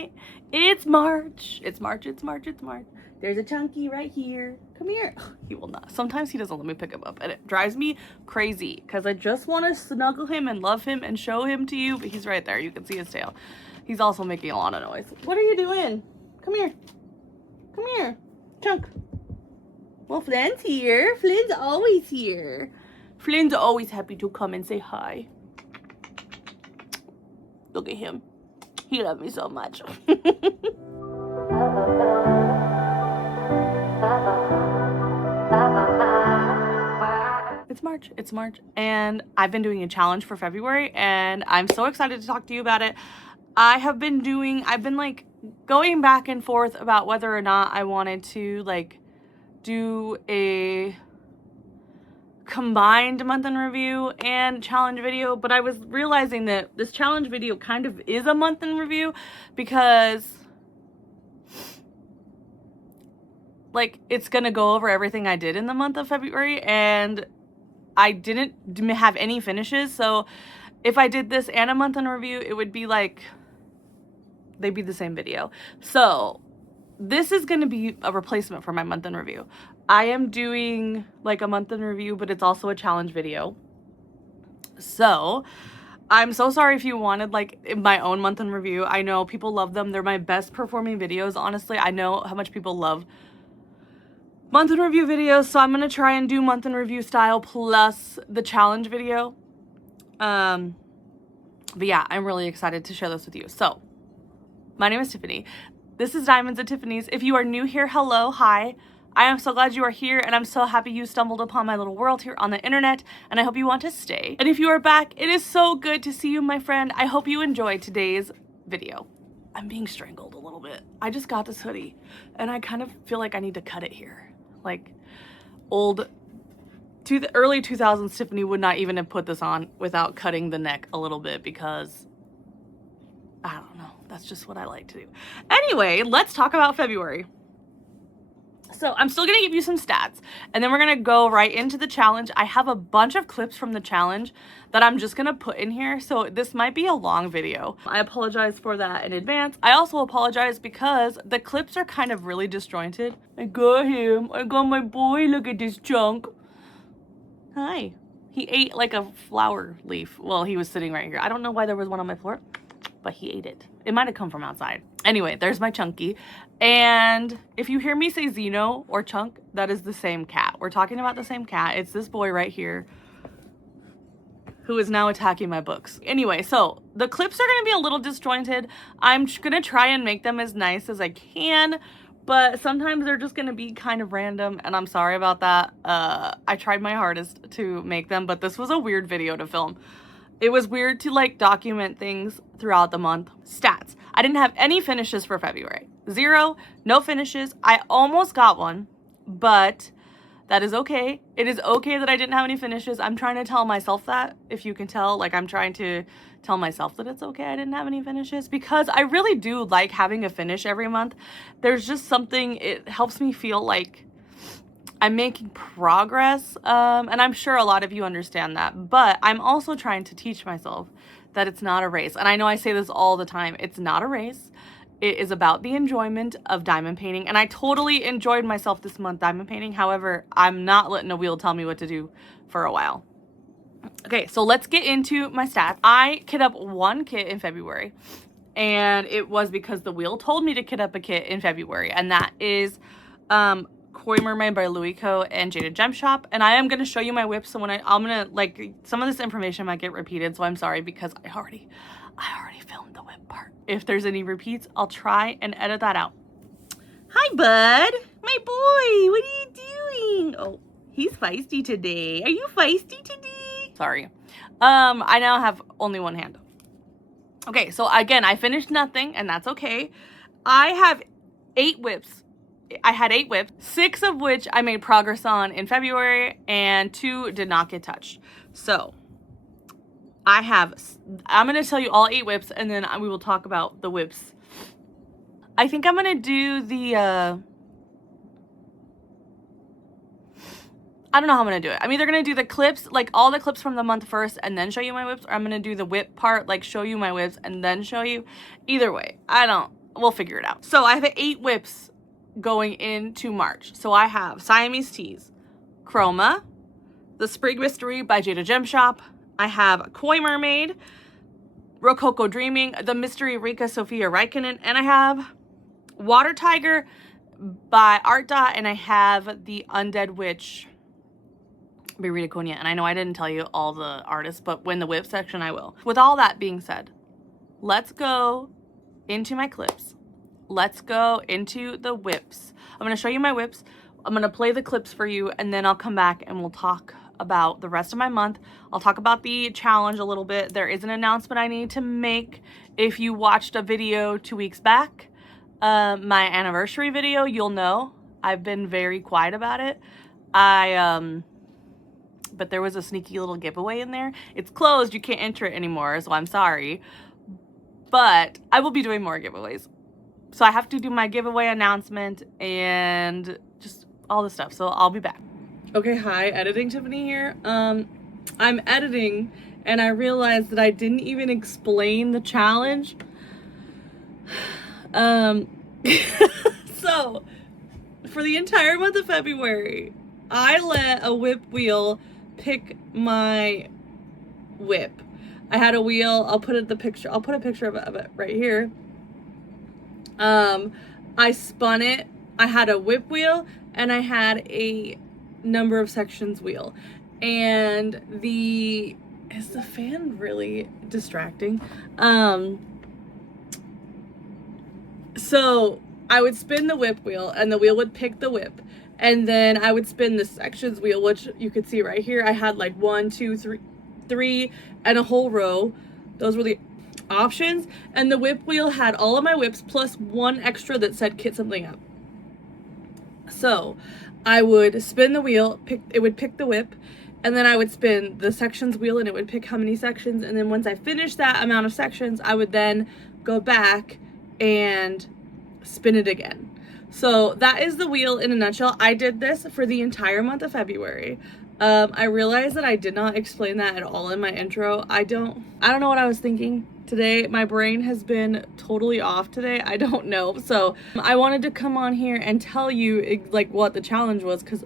right? It's March. It's March, it's March, it's March. There's a chunky right here. Come here. He will not. Sometimes he doesn't let me pick him up, and it drives me crazy because I just want to snuggle him and love him and show him to you, but he's right there. You can see his tail. He's also making a lot of noise. What are you doing? Come here. Come here. Chunk. Well, Flynn's here. Flynn's always here. Flynn's always happy to come and say hi. Look at him. He loves me so much. It's March. It's March. And I've been doing a challenge for February, and I'm so excited to talk to you about it. I've been like going back and forth about whether or not I wanted to like do a combined month in review and challenge video, but I was realizing that this challenge video kind of is a month in review because like it's gonna go over everything I did in the month of February, and I didn't have any finishes. So if I did this and a month in review, it would be like they'd be the same video. So this is going to be a replacement for my month in review. I am doing like a month in review, but it's also a challenge video. So I'm so sorry if you wanted like my own month in review. I know people love them. They're my best performing videos. Honestly, I know how much people love month in review videos. So I'm going to try and do month in review style plus the challenge video. But yeah, I'm really excited to share this with you. So my name is Tiffany. This is Diamonds at Tiffany's. If you are new here, hello, hi. I am so glad you are here, and I'm so happy you stumbled upon my little world here on the internet, and I hope you want to stay. And if you are back, it is so good to see you, my friend. I hope you enjoyed today's video. I'm being strangled a little bit. I just got this hoodie, and I kind of feel like I need to cut it here. Like old, to the early 2000s, Tiffany would not even have put this on without cutting the neck a little bit because I don't know. That's just what I like to do. Anyway, let's talk about February. So I'm still going to give you some stats, and then we're going to go right into the challenge. I have a bunch of clips from the challenge that I'm just going to put in here. So this might be a long video. I apologize for that in advance. I also apologize because the clips are kind of really disjointed. I got him. I got my boy. Look at this chunk. Hi. He ate like a flower leaf. Well, he was sitting right here. I don't know why there was one on my floor, but he ate it. It might have come from outside. Anyway, there's my chunky. And if you hear me say Zeno or Chunk, that is the same cat. We're talking about the same cat. It's this boy right here who is now attacking my books. Anyway, so the clips are going to be a little disjointed. I'm going to try and make them as nice as I can, but sometimes they're just going to be kind of random, and I'm sorry about that. I tried my hardest to make them, but this was a weird video to film. It was weird to like document things throughout the month. Stats. I didn't have any finishes for February. 0, no finishes. I almost got one, but that is okay. It is okay that I didn't have any finishes. I'm trying to tell myself that, if you can tell, like I'm trying to tell myself that it's okay I didn't have any finishes, because I really do like having a finish every month. There's just something, it helps me feel like I'm making progress, and I'm sure a lot of you understand that, but I'm also trying to teach myself that it's not a race. And I know I say this all the time. It's not a race. It is about the enjoyment of diamond painting, and I totally enjoyed myself this month diamond painting. However, I'm not letting a wheel tell me what to do for a while. Okay, so let's get into my stats. I kit up one kit in February, and it was because the wheel told me to kit up a kit in February, and that is Koi Mermaid by Louis Co. and Jaded Gem Shop. And I am going to show you my whips. So when I'm going to, like, some of this information might get repeated, so I'm sorry because I already filmed the whip part. If there's any repeats, I'll try and edit that out. Hi, bud. My boy. What are you doing? Oh, he's feisty today. Are you feisty today? Sorry. I now have only one hand. Okay, so again, I finished nothing, and that's okay. I have 8 whips. I had 8 whips, 6 of which I made progress on in February, and 2 did not get touched. So I'm going to tell you all 8 whips, and then we will talk about the whips. I think I'm going to do the, I don't know how I'm going to do it. I'm either going to do the clips, like all the clips from the month first, and then show you my whips, or I'm going to do the whip part, like show you my whips, and then show you. Either way, I don't we'll figure it out. So I have 8 whips going into March. So I have Siamese Teas, Chroma, The Sprig Mystery by Jada Gem Shop. I have Koi Mermaid, Rococo Dreaming, The Mystery Rika Sophia Raikkonen, and I have Water Tiger by Art Dot, and I have The Undead Witch by Rita Konya. And I know I didn't tell you all the artists, but when the whip section, I will. With all that being said, let's go into my clips. Let's go into the whips. I'm going to show you my whips. I'm going to play the clips for you, and then I'll come back and we'll talk about the rest of my month. I'll talk about the challenge a little bit. There is an announcement I need to make. If you watched a video 2 weeks back, my anniversary video, you'll know I've been very quiet about it. But there was a sneaky little giveaway in there. It's closed, you can't enter it anymore, so I'm sorry. But I will be doing more giveaways. So I have to do my giveaway announcement and just all the stuff. So I'll be back. Okay, hi, editing Tiffany here. I'm editing and I realized that I didn't even explain the challenge. So for the entire month of February, I let a whip wheel pick my whip. I had a wheel. I'll put a picture of it right here. I spun it. I had a whip wheel and I had a number of sections wheel. And is the fan really distracting? So I would spin the whip wheel and the wheel would pick the whip. And then I would spin the sections wheel, which you could see right here. I had like 1, 2, 3, and a whole row. Those were the options. And the whip wheel had all of my whips plus one extra that said kit something up. So I would spin the wheel, it would pick the whip, and then I would spin the sections wheel and it would pick how many sections. And then once I finished that amount of sections, I would then go back and spin it again. So that is the wheel in a nutshell. I did this for the entire month of February. I realized that I did not explain that at all in my intro. I don't know what I was thinking today. My brain has been totally off today. I don't know. So I wanted to come on here and tell you like what the challenge was, because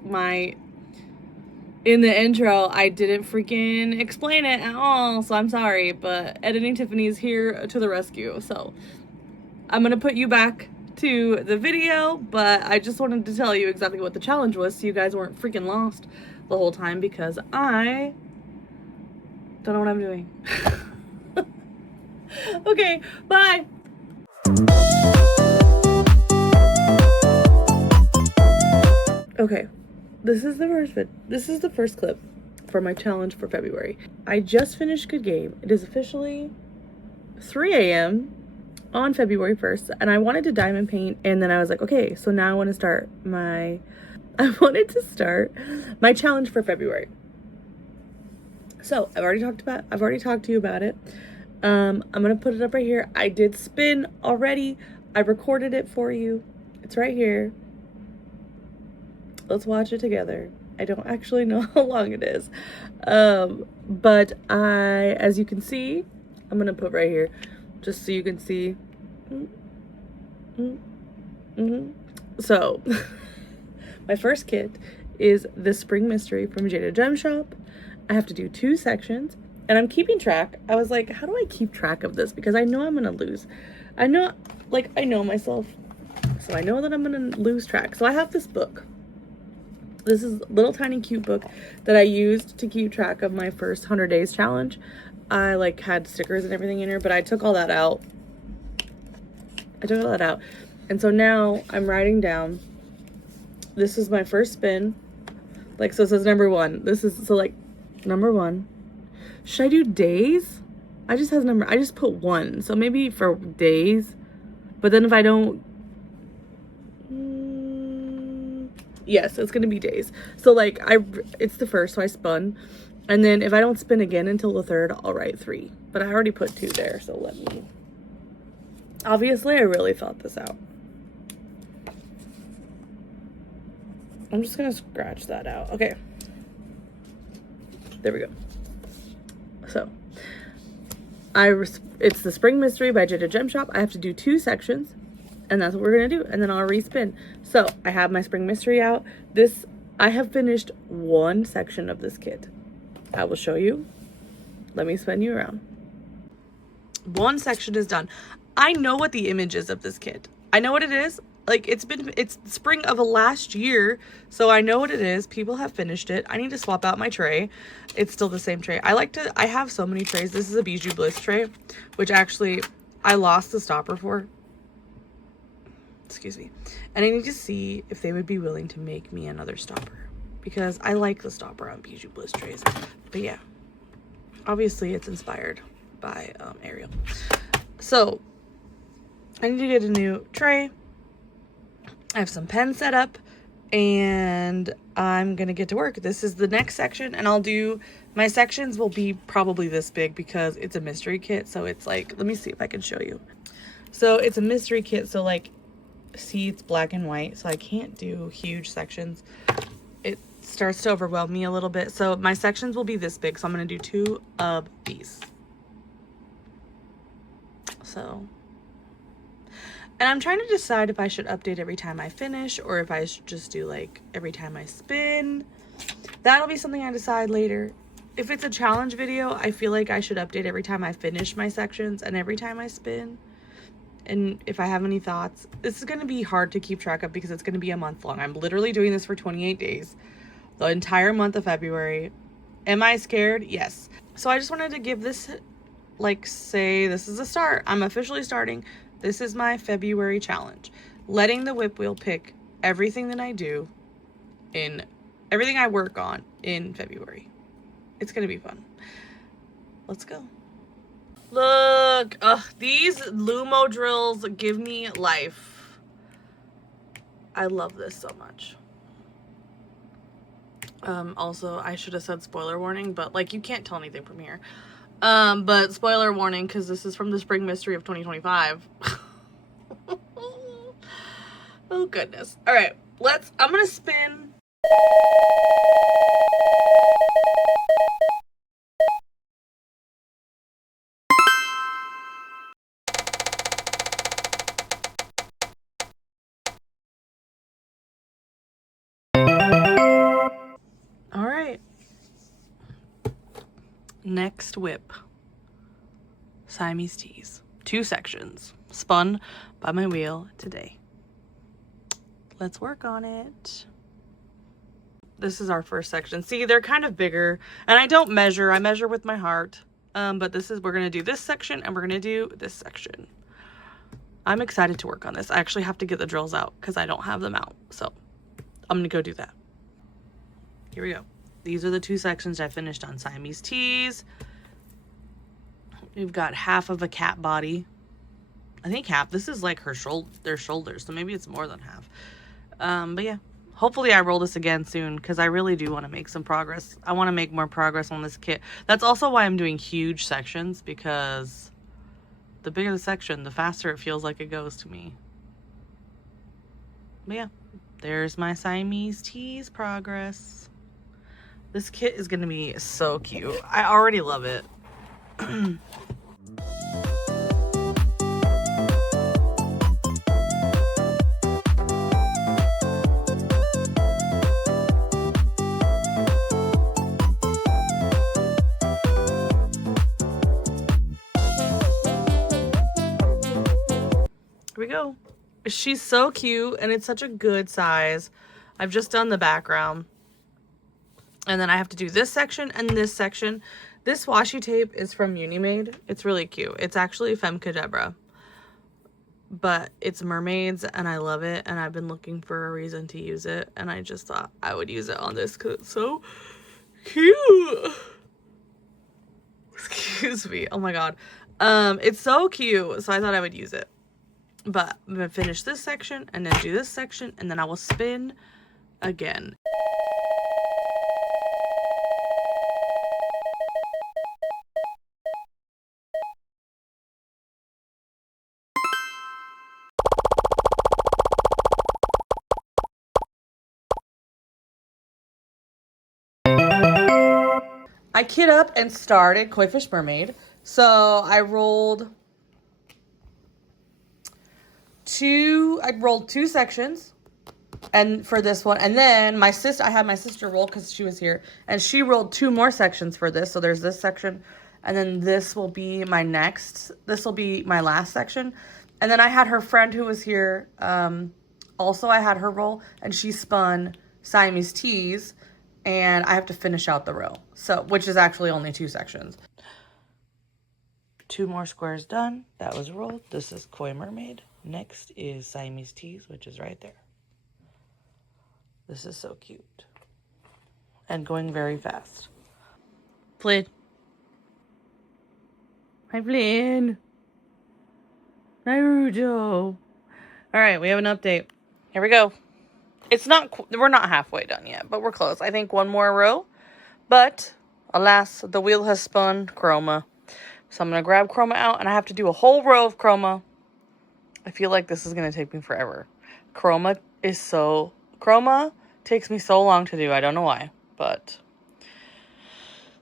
in the intro, I didn't freaking explain it at all. So I'm sorry, but Editing Tiffany is here to the rescue. So I'm going to put you back to the video, but I just wanted to tell you exactly what the challenge was so you guys weren't freaking lost the whole time, because I don't know what I'm doing. Okay, bye. Okay, this is the first clip for my challenge for February. I just finished Good Game. It is officially 3 a.m. on February 1st, and I wanted to diamond paint, and then I was like, okay, so now I wanted to start my challenge for February. So I've already talked to you about it. I'm gonna put it up right here. I did spin already. I recorded it for you. It's right here. Let's watch it together. I don't actually know how long it is. But as you can see, I'm gonna put right here, just so you can see. So, my first kit is the Spring Mystery from Jada Gem Shop. I have to do 2 sections, and I'm keeping track. I was like, how do I keep track of this? Because I know I'm gonna lose. I know myself, so I know that I'm gonna lose track. So I have this book. This is a little tiny cute book that I used to keep track of my first 100 days challenge. I like had stickers and everything in here, but I took all that out. And so now I'm writing down, this is my first spin. Like, so it says number 1. This is, so like, number 1. Should I do days? I just put 1. So maybe for days. But then if I don't, yes, it's gonna be days. So like, it's the first, so I spun. And then if I don't spin again until the 3rd, I'll write 3. But I already put 2 there, so let me. Obviously, I really thought this out. I'm just gonna scratch that out. Okay. There we go. So, it's the Spring Mystery by Jada Gem Shop. I have to do 2 sections. And that's what we're gonna do. And then I'll respin. So I have my spring mystery out. I have finished one section of this kit. I will show you. Let me spin you around. One section is done. I know what the image is of this kit. I know what it is. Like, it's spring of last year, so I know what it is. People have finished it. I need to swap out my tray. It's still the same tray. I have so many trays. This is a Bijou Bliss tray, which actually I lost the stopper for. Excuse me. And I need to see if they would be willing to make me another stopper, because I like the stopper on Bijou Bliss trays. But yeah, obviously it's inspired by Ariel. So I need to get a new tray. I have some pens set up, and I'm gonna get to work. This is the next section, and my sections will be probably this big because it's a mystery kit. So it's like, let me see if I can show you. So it's a mystery kit, so like, see, it's black and white, so I can't do huge sections. It starts to overwhelm me a little bit. So my sections will be this big, so I'm gonna do 2 of these. So, and I'm trying to decide if I should update every time I finish, or if I should just do like every time I spin. That'll be something I decide later. If it's a challenge video, I feel like I should update every time I finish my sections and every time I spin. And if I have any thoughts, this is going to be hard to keep track of because it's going to be a month long. I'm literally doing this for 28 days, the entire month of February. Am I scared? Yes. So I just wanted to give this, like, say this is a start. I'm officially starting. This is my February challenge. Letting the whip wheel pick everything that I do everything I work on in February. It's going to be fun. Let's go. Look, these Lumo drills give me life. I love this so much. Also, I should have said spoiler warning, but like, you can't tell anything from here. But spoiler warning, because this is from the Spring Mystery of 2025. Oh goodness. All right, I'm gonna spin. All right. Next whip. Siamese teas. 2 sections. Spun by my wheel today. Let's work on it. This is our first section. See, they're kind of bigger, and I don't measure. I measure with my heart. But we're going to do this section, and we're going to do this section. I'm excited to work on this. I actually have to get the drills out because I don't have them out. So I'm going to go do that. Here we go. These are the 2 sections I finished on Siamese teas. We've got half of a cat body. I think half. This is like their shoulders, so maybe it's more than half. But yeah, hopefully I roll this again soon because I really do want to make some progress. I want to make more progress on this kit. That's also why I'm doing huge sections, because the bigger the section, the faster it feels like it goes to me. But yeah, there's my Siamese teas progress. This kit is going to be so cute. I already love it. Here we go. She's so cute, and it's such a good size. I've just done the background. And then I have to do this section and this section. This washi tape is from Unimade. It's really cute. It's actually Femme Cadabra, but it's mermaids, and I love it. And I've been looking for a reason to use it, and I just thought I would use it on this because it's so cute. Excuse me. Oh my god. It's so cute, so I thought I would use it. But I'm gonna finish this section and then do this section, and then I will spin again. I kit up and started Koi Fish Mermaid. So I rolled I rolled 2 sections. And for this one, and then I had my sister roll because she was here, and she rolled 2 more sections for this. So there's this section, and then this will be this will be my last section. And then I had her friend who was here, also I had her roll, and she spun Siamese teas, and I have to finish out the row. So, which is actually only 2 sections. 2 more squares done. That was rolled. This is Koi Mermaid. Next is Siamese teas, which is right there. This is so cute. And going very fast. Flynn. Hi, Flynn. Naruto. Alright, we have an update. Here we go. We're not halfway done yet, but we're close. I think 1 more row. But, alas, the wheel has spun chroma. So I'm going to grab chroma out, and I have to do a whole row of chroma. I feel like this is going to take me forever. Chroma takes me so long to do. I don't know why, but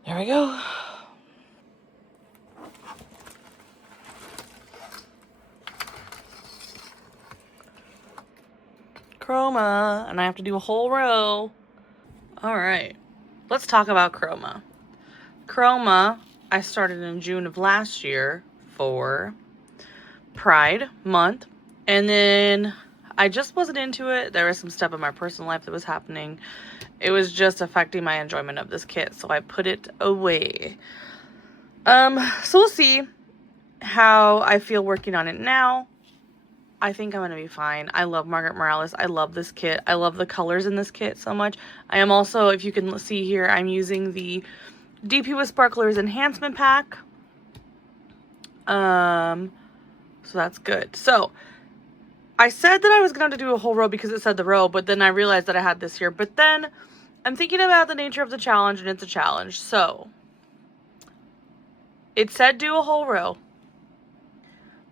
there we go. Chroma, and I have to do a whole row. All right, let's talk about chroma. Chroma, I started in June of last year for Pride Month, and then I just wasn't into it. There was some stuff in my personal life that was happening. It was just affecting my enjoyment of this kit, so I put it away. So we'll see how I feel working on it now. I think I'm going to be fine. I love Margaret Morales. I love this kit. I love the colors in this kit so much. I am also, if you can see here, I'm using the DP with Sparklers Enhancement Pack. So that's good. So, I said that I was going to do a whole row because it said the row, but then I realized that I had this here. But then, I'm thinking about the nature of the challenge, and it's a challenge. So, it said do a whole row.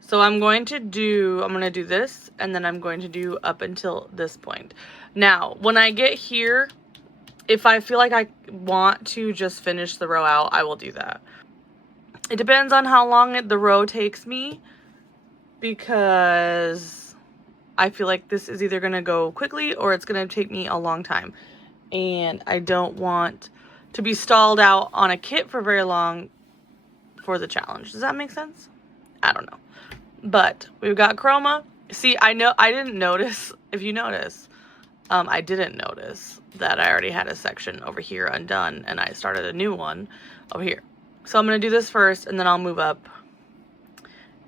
So I'm going to do this, and then I'm going to do up until this point. Now, when I get here, if I feel like I want to just finish the row out, I will do that. It depends on how long the row takes me, because I feel like this is either going to go quickly or it's going to take me a long time. And I don't want to be stalled out on a kit for very long for the challenge. Does that make sense? I don't know. But we've got chroma. See, I didn't notice, if you notice, I didn't notice that I already had a section over here undone, and I started a new one over here. So I'm going to do this first, and then I'll move up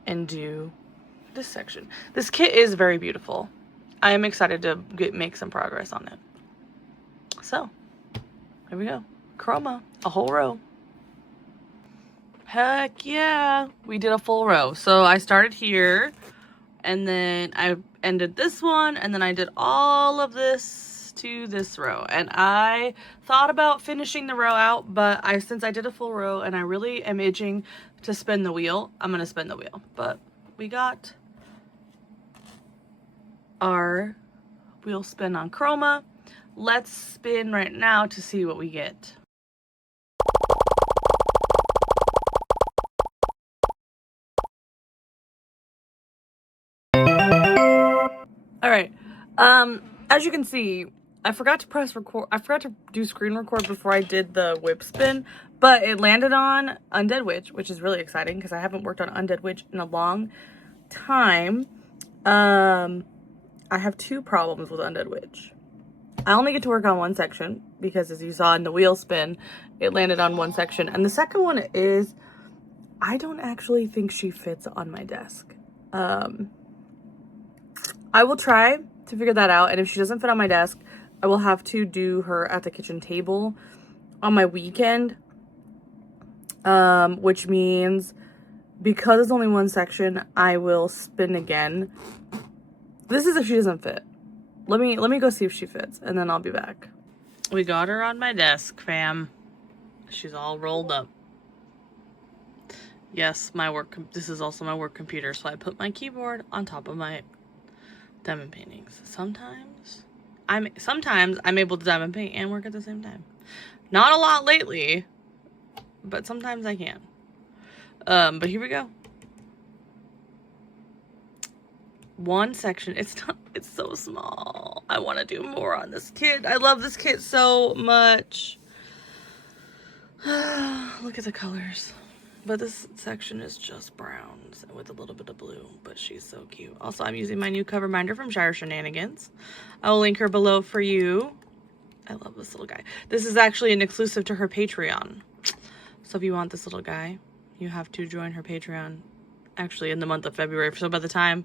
and do this section. This kit is very beautiful. I am excited to make some progress on it. So, here we go. Chroma, a whole row. Heck yeah, we did a full row. So I started here, and then I ended this one, and then I did all of this to this row. And I thought about finishing the row out, but since I did a full row and I really am itching to spin the wheel, I'm gonna spin the wheel. But we got our wheel spin on chroma. Let's spin right now to see what we get. All right, as you can see, I forgot to press record. I forgot to do screen record before I did the whip spin, but it landed on Undead Witch, which is really exciting because I haven't worked on Undead Witch in a long time. I have 2 problems with Undead Witch. I only get to work on one section because, as you saw in the wheel spin, it landed on one section. And the second one is, I don't actually think she fits on my desk. I will try to figure that out, and if she doesn't fit on my desk, I will have to do her at the kitchen table on my weekend, which means because it's only one section, I will spin again. This is if she doesn't fit. Let me go see if she fits, and then I'll be back. We got her on my desk, fam. She's all rolled up. Yes, this is also my work computer, so I put my keyboard on top of my diamond paintings. Sometimes I'm able to diamond paint and work at the same time. Not a lot lately, but sometimes I can. But here we go. one section. It's so small. I want to do more on this kit. I love this kit so much. Look at the colors. But this section is just browns with a little bit of blue, but she's so cute. Also, I'm using my new cover binder from Shire Shenanigans. I will link her below for you. I love this little guy. This is actually an exclusive to her Patreon. So if you want this little guy, you have to join her Patreon actually in the month of February. So by the time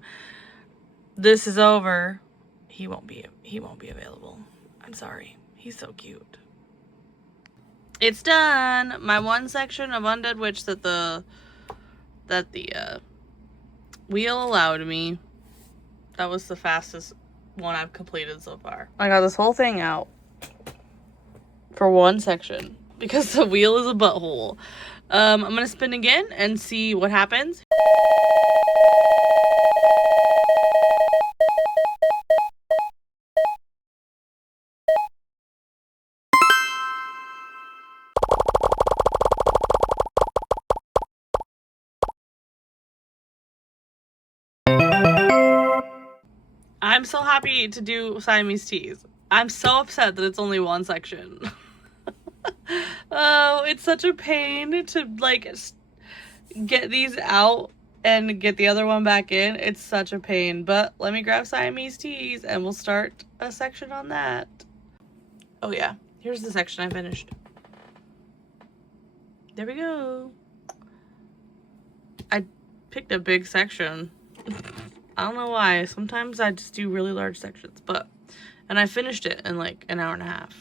this is over, he won't be available. I'm sorry. He's so cute. It's done. My one section of Undead Witch that the wheel allowed me. That was the fastest one I've completed so far. I got this whole thing out for one section because the wheel is a butthole. I'm gonna spin again and see what happens. I'm so happy to do Siamese teas. I'm so upset that it's only one section. Oh, it's such a pain to like get these out and get the other one back in. It's such a pain, but let me grab Siamese teas and we'll start a section on that. Oh yeah, here's the section I finished. There we go. I picked a big section. I don't know why. Sometimes I just do really large sections, and I finished it in like an hour and a half.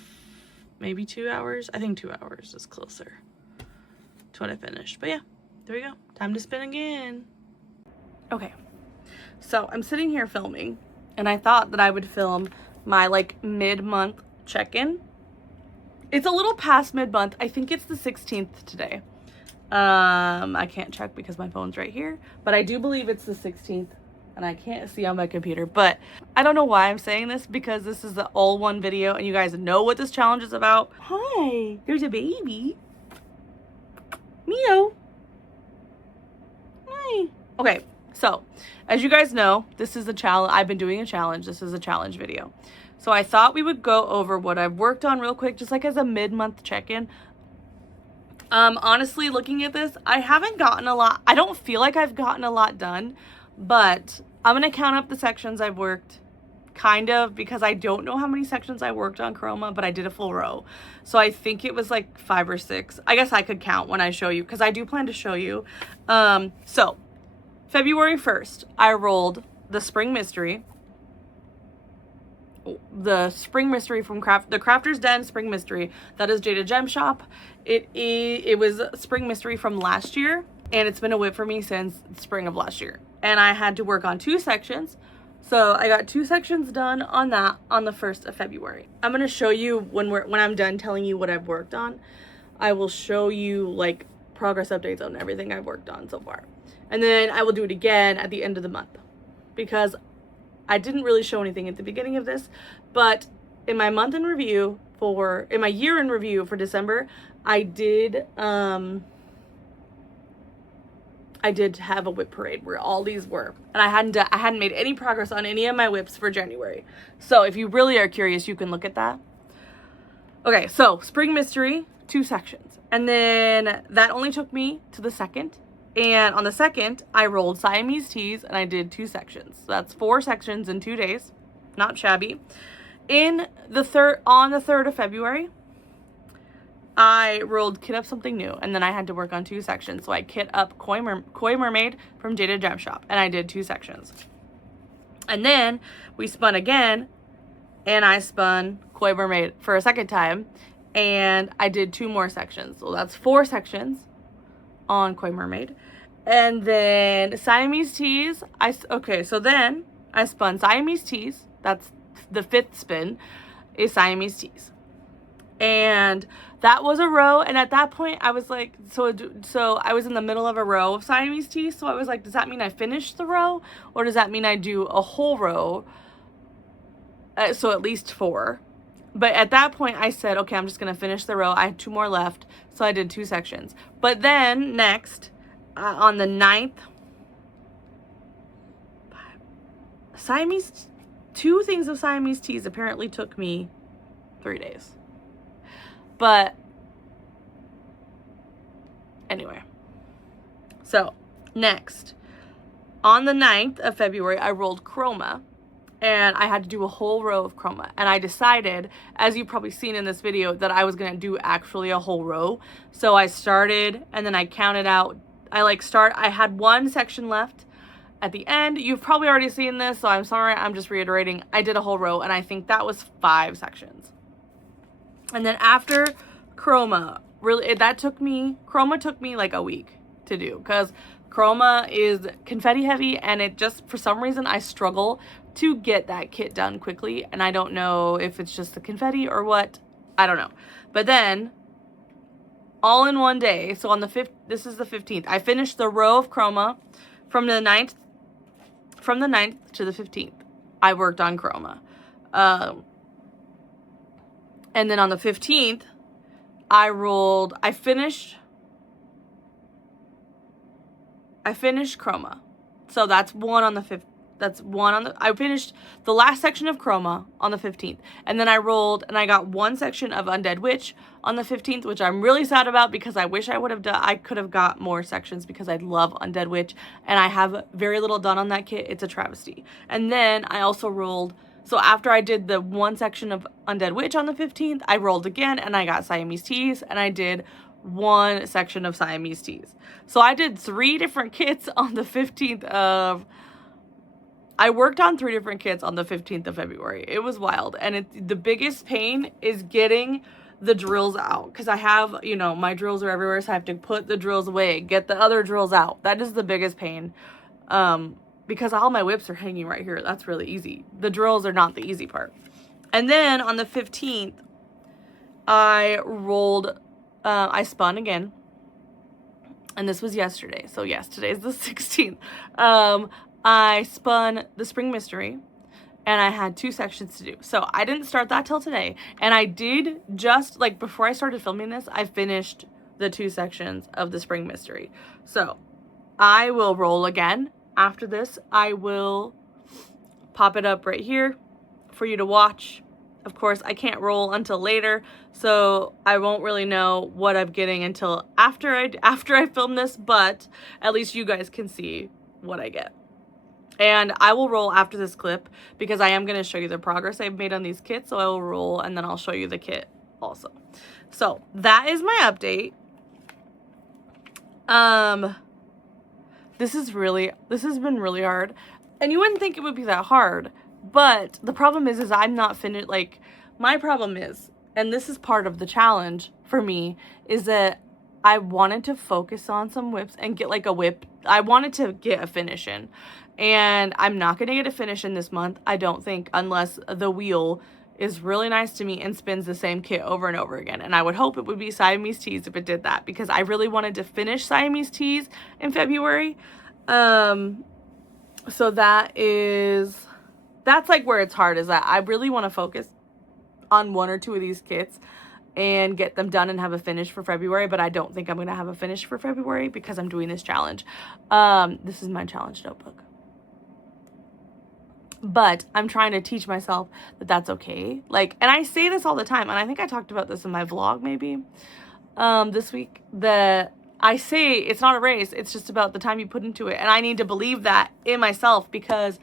Maybe 2 hours. I think 2 hours is closer to what I finished. But yeah, there we go. Time to spin again. Okay, so I'm sitting here filming, and I thought that I would film my like mid-month check-in. It's a little past mid-month. I think it's the 16th today. I can't check because my phone's right here, but I do believe it's the 16th. And I can't see on my computer, but I don't know why I'm saying this because this is the all one video and you guys know what this challenge is about. Hi, there's a baby. Meow. Hi. Okay, so as you guys know, this is a challenge. I've been doing a challenge. This is a challenge video. So I thought we would go over what I've worked on real quick, just like as a mid-month check-in. Honestly, looking at this, I haven't gotten a lot. I don't feel like I've gotten a lot done. But I'm going to count up the sections I've worked, kind of, because I don't know how many sections I worked on Chroma, but I did a full row. So I think it was like 5 or 6. I guess I could count when I show you, because I do plan to show you. So February 1st, I rolled the Spring Mystery. The Spring Mystery from the Crafter's Den Spring Mystery. That is Jada Gem Shop. It was Spring Mystery from last year, and it's been a whip for me since spring of last year. And I had to work on 2 sections. So I got 2 sections done on that on the 1st of February. I'm going to show you when I'm done telling you what I've worked on. I will show you like progress updates on everything I've worked on so far. And then I will do it again at the end of the month because I didn't really show anything at the beginning of this, but in my month in review in my year in review for December, I did have a whip parade where all these were, and I hadn't made any progress on any of my whips for January. So if you really are curious, you can look at that. Okay, so Spring Mystery, 2 sections, and then that only took me to the 2nd. And on the 2nd, I rolled Siamese teas and I did 2 sections. So that's 4 sections in 2 days, not shabby. On the 3rd of February, I rolled Kit Up Something New, and then I had to work on 2 sections. So I kit up Koi Mermaid from Jada Gem Shop, and I did 2 sections. And then we spun again, and I spun Koi Mermaid for a 2nd time, and I did 2 more sections. So that's 4 sections on Koi Mermaid. And then Siamese Teas, so then I spun Siamese Teas. That's the 5th spin, is Siamese Teas. And that was a row, and at that point I was like, so I was in the middle of a row of Siamese teas, so I was like, does that mean I finished the row, or does that mean I do a whole row? So at least 4. But at that point I said, okay, I'm just gonna finish the row. I had 2 more left, so I did 2 sections. But then next, on the 9th, two things of Siamese teas apparently took me 3 days. But anyway, so next, on the 9th of February, I rolled chroma, and I had to do a whole row of chroma. And I decided, as you've probably seen in this video, that I was going to do actually a whole row. So I started, and then I counted out. I had one section left at the end. You've probably already seen this, so I'm sorry, I'm just reiterating. I did a whole row, and I think that was 5 sections. And then after chroma, chroma took me like a week to do, because chroma is confetti heavy, and it just, for some reason, I struggle to get that kit done quickly, and I don't know if it's just the confetti or what. I don't know. But then, all in one day, so on the 5th, this is the 15th, I finished the row of chroma from the 9th to the 15th. I worked on chroma. And then on the 15th, I finished chroma. So that's one on the 5th. I finished the last section of chroma on the 15th. And then I rolled, and I got one section of Undead Witch on the 15th, which I'm really sad about, because I wish I could have got more sections, because I love Undead Witch, and I have very little done on that kit. It's a travesty. And then I also rolled, so after I did the one section of Undead Witch on the 15th, I rolled again, and I got Siamese teas, and I did one section of Siamese teas. So I did 3 different kits on the 15th of... I worked on 3 different kits on the 15th of February. It was wild. And the biggest pain is getting the drills out. Because I have, my drills are everywhere. So I have to put the drills away. Get the other drills out. That is the biggest pain. Because all my whips are hanging right here. That's really easy. The drills are not the easy part. And then on the 15th, I spun again. And this was yesterday. So yes, today's the 16th. I spun the Spring Mystery, and I had 2 sections to do. So I didn't start that till today. And I did just, before I started filming this, I finished the 2 sections of the Spring Mystery. So I will roll again. After this, I will pop it up right here for you to watch. Of course, I can't roll until later, so I won't really know what I'm getting until after I film this, but at least you guys can see what I get. And I will roll after this clip, because I am going to show you the progress I've made on these kits. So I will roll, and then I'll show you the kit also. So that is my update. This has been really hard. And you wouldn't think it would be that hard. But the problem is I'm not finished. My problem is, and this is part of the challenge for me, is that I wanted to focus on some whips and get a whip. I wanted to get a finish in. And I'm not going to get a finish in this month, I don't think, unless the wheel is really nice to me and spins the same kit over and over again. And I would hope it would be Siamese teas if it did that, because I really wanted to finish Siamese teas in February. So that's where it's hard, is that I really want to focus on 1 or 2 of these kits and get them done and have a finish for February, but I don't think I'm going to have a finish for February because I'm doing this challenge. This is my challenge notebook. But I'm trying to teach myself that that's okay. And I say this all the time, and I think I talked about this in my vlog maybe this week, that I say it's not a race, it's just about the time you put into it. And I need to believe that in myself, because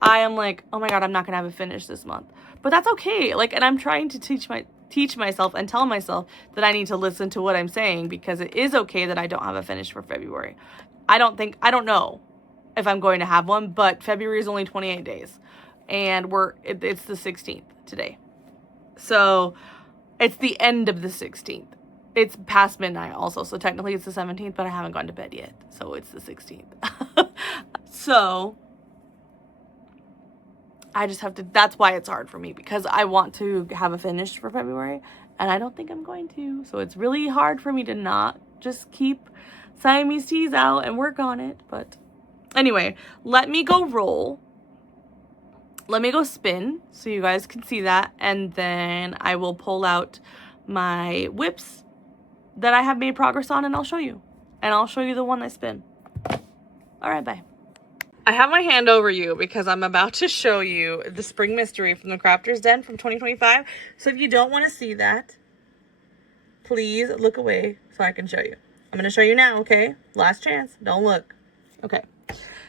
I am oh my God, I'm not going to have a finish this month. But that's okay. And I'm trying to teach myself and tell myself that I need to listen to what I'm saying, because it is okay that I don't have a finish for February. I don't know if I'm going to have one, but February is only 28 days, and it's the 16th today. So it's the end of the 16th. It's past midnight also, so technically it's the 17th, but I haven't gone to bed yet, so it's the 16th. So I just have to, that's why it's hard for me, because I want to have a finish for February, and I don't think I'm going to. So it's really hard for me to not just keep Siamese teas out and work on it. But anyway, let me go roll. Let me go spin so you guys can see that, and then I will pull out my whips that I have made progress on, and I'll show you. And I'll show you the one I spin. All right, bye. I have my hand over you because I'm about to show you the Spring Mystery from the Crafter's Den from 2025. So if you don't want to see that, please look away so I can show you. I'm going to show you now, okay? Last chance. Don't look. Okay.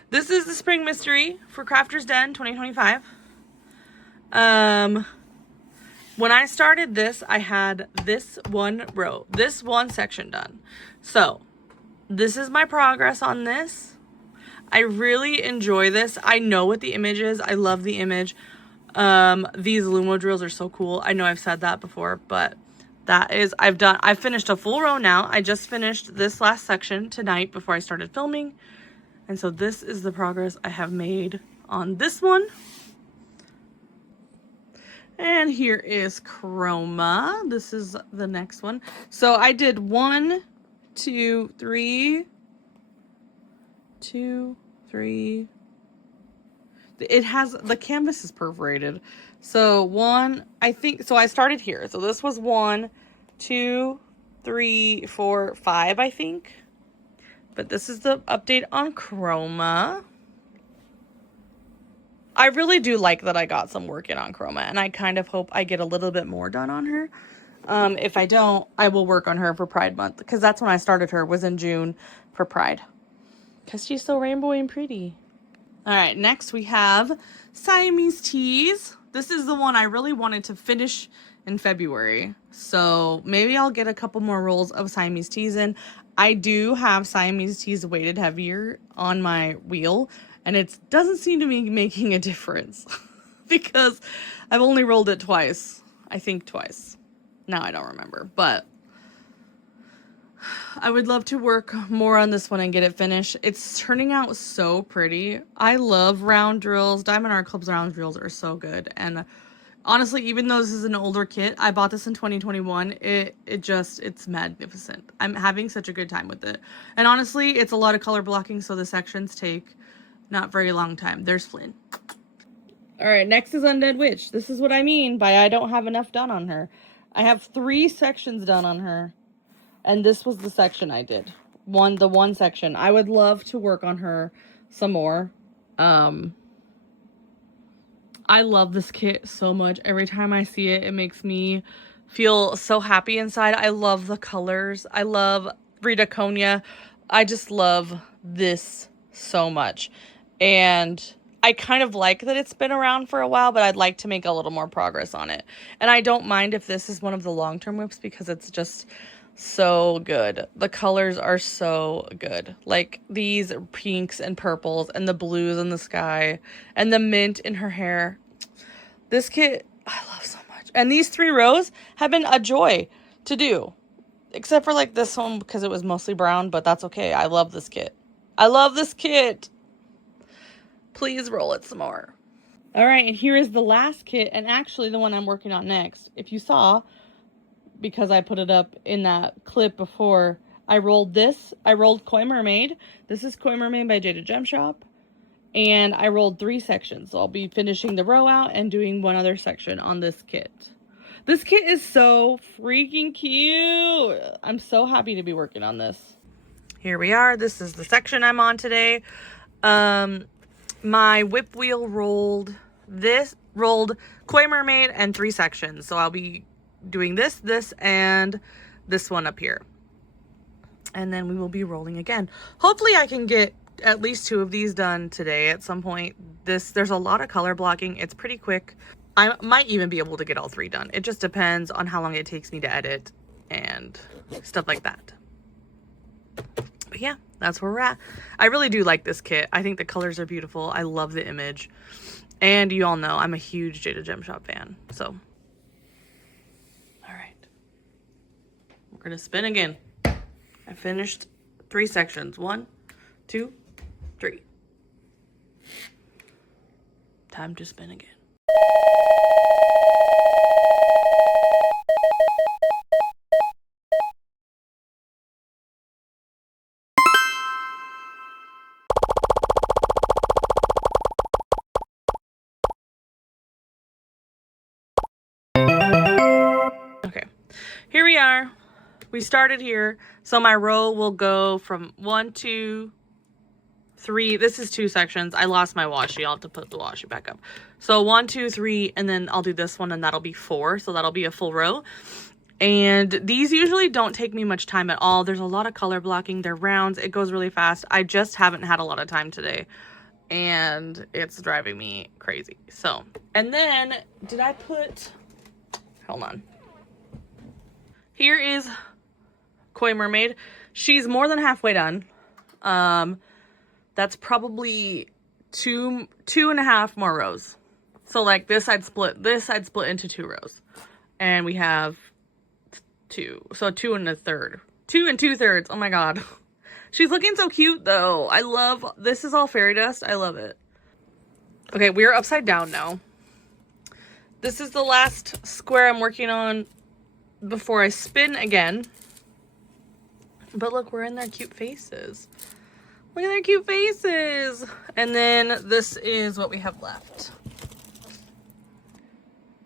This is the Spring Mystery for Crafter's Den 2025. When I started this, I had this one row, this one section done. So this is my progress on this. I really enjoy this. I know what the image is. I love the image. These Lumo drills are so cool. I know I've said that before, but that is, I've finished a full row now. I just finished this last section tonight before I started filming. And so this is the progress I have made on this one. And here is Chroma. This is the next one. So I did 1, 2, 3, 2, 3. It has, the canvas is perforated. So 1, I think, so I started here. So this was 1, 2, 3, 4, 5, I think. But this is the update on Chroma. I really do like that I got some work in on Chroma, and I kind of hope I get a little bit more done on her. If I don't, I will work on her for Pride Month, because that's when I started her, was in June for Pride. Because she's so rainbowy and pretty. All right, next we have Siamese Teas. This is the one I really wanted to finish in February. So maybe I'll get a couple more rolls of Siamese Teas in. I do have Siamese Teas weighted heavier on my wheel, and it doesn't seem to be making a difference because I've only rolled it twice. I think twice. Now I don't remember, but I would love to work more on this one and get it finished. It's turning out so pretty. I love round drills. Diamond Art Club's round drills are so good. And honestly, even though this is an older kit, I bought this in 2021. It's magnificent. I'm having such a good time with it. And honestly, it's a lot of color blocking, so the sections take not very long time. There's Flynn. All right, next is Undead Witch. This is what I mean by I don't have enough done on her. I have 3 sections done on her. And this was the section I did. The one section. I would love to work on her some more. I love this kit so much. Every time I see it, it makes me feel so happy inside. I love the colors. I love Rita Konya. I just love this so much. And I kind of like that it's been around for a while, but I'd like to make a little more progress on it. And I don't mind if this is one of the long-term whips because it's just so good. The colors are so good. Like these pinks and purples and the blues in the sky and the mint in her hair. This kit I love so much. And these 3 rows have been a joy to do. Except for like this one because it was mostly brown, but that's okay. I love this kit. I love this kit. Please roll it some more. All right, and here is the last kit, and actually the one I'm working on next. If you saw, because I put it up in that clip before, I rolled this. I rolled Koi Mermaid. This is Koi Mermaid by Jada Gem Shop. And I rolled 3 sections. So I'll be finishing the row out and doing one other section on this kit. This kit is so freaking cute. I'm so happy to be working on this. Here we are. This is the section I'm on today. My whip wheel rolled Koi Mermaid and 3 sections. So I'll be doing this, and this one up here. And then we will be rolling again. Hopefully I can get at least 2 of these done today at some point. There's a lot of color blocking. It's pretty quick. I might even be able to get all 3 done. It just depends on how long it takes me to edit and stuff like that. But yeah, that's where we're at. I really do like this kit. I think the colors are beautiful. I love the image. And you all know I'm a huge Jada Gem Shop fan. So, all right. We're going to spin again. I finished 3 sections. 1, 2, 3. Time to spin again. Okay, here we are. We started here. So my row will go from 1, 2, 3. This is 2 sections. I lost my washi. I'll have to put the washi back up. So 1, 2, 3, and then I'll do this one, and that'll be 4. So that'll be a full row. And these usually don't take me much time at all. There's a lot of color blocking. They're rounds. It goes really fast. I just haven't had a lot of time today, and it's driving me crazy. So, and then did I put, hold on. Here is Koi Mermaid. She's more than halfway done. That's probably two and a half more rows. So like this I'd split into 2 rows. And we have 2. So 2 and a third. 2 and 2/3. Oh my god. She's looking so cute though. I love, this is all fairy dust. I love it. Okay, we're upside down now. This is the last square I'm working on before I spin again. But look, we're in their cute faces. Look at their cute faces. And then this is what we have left.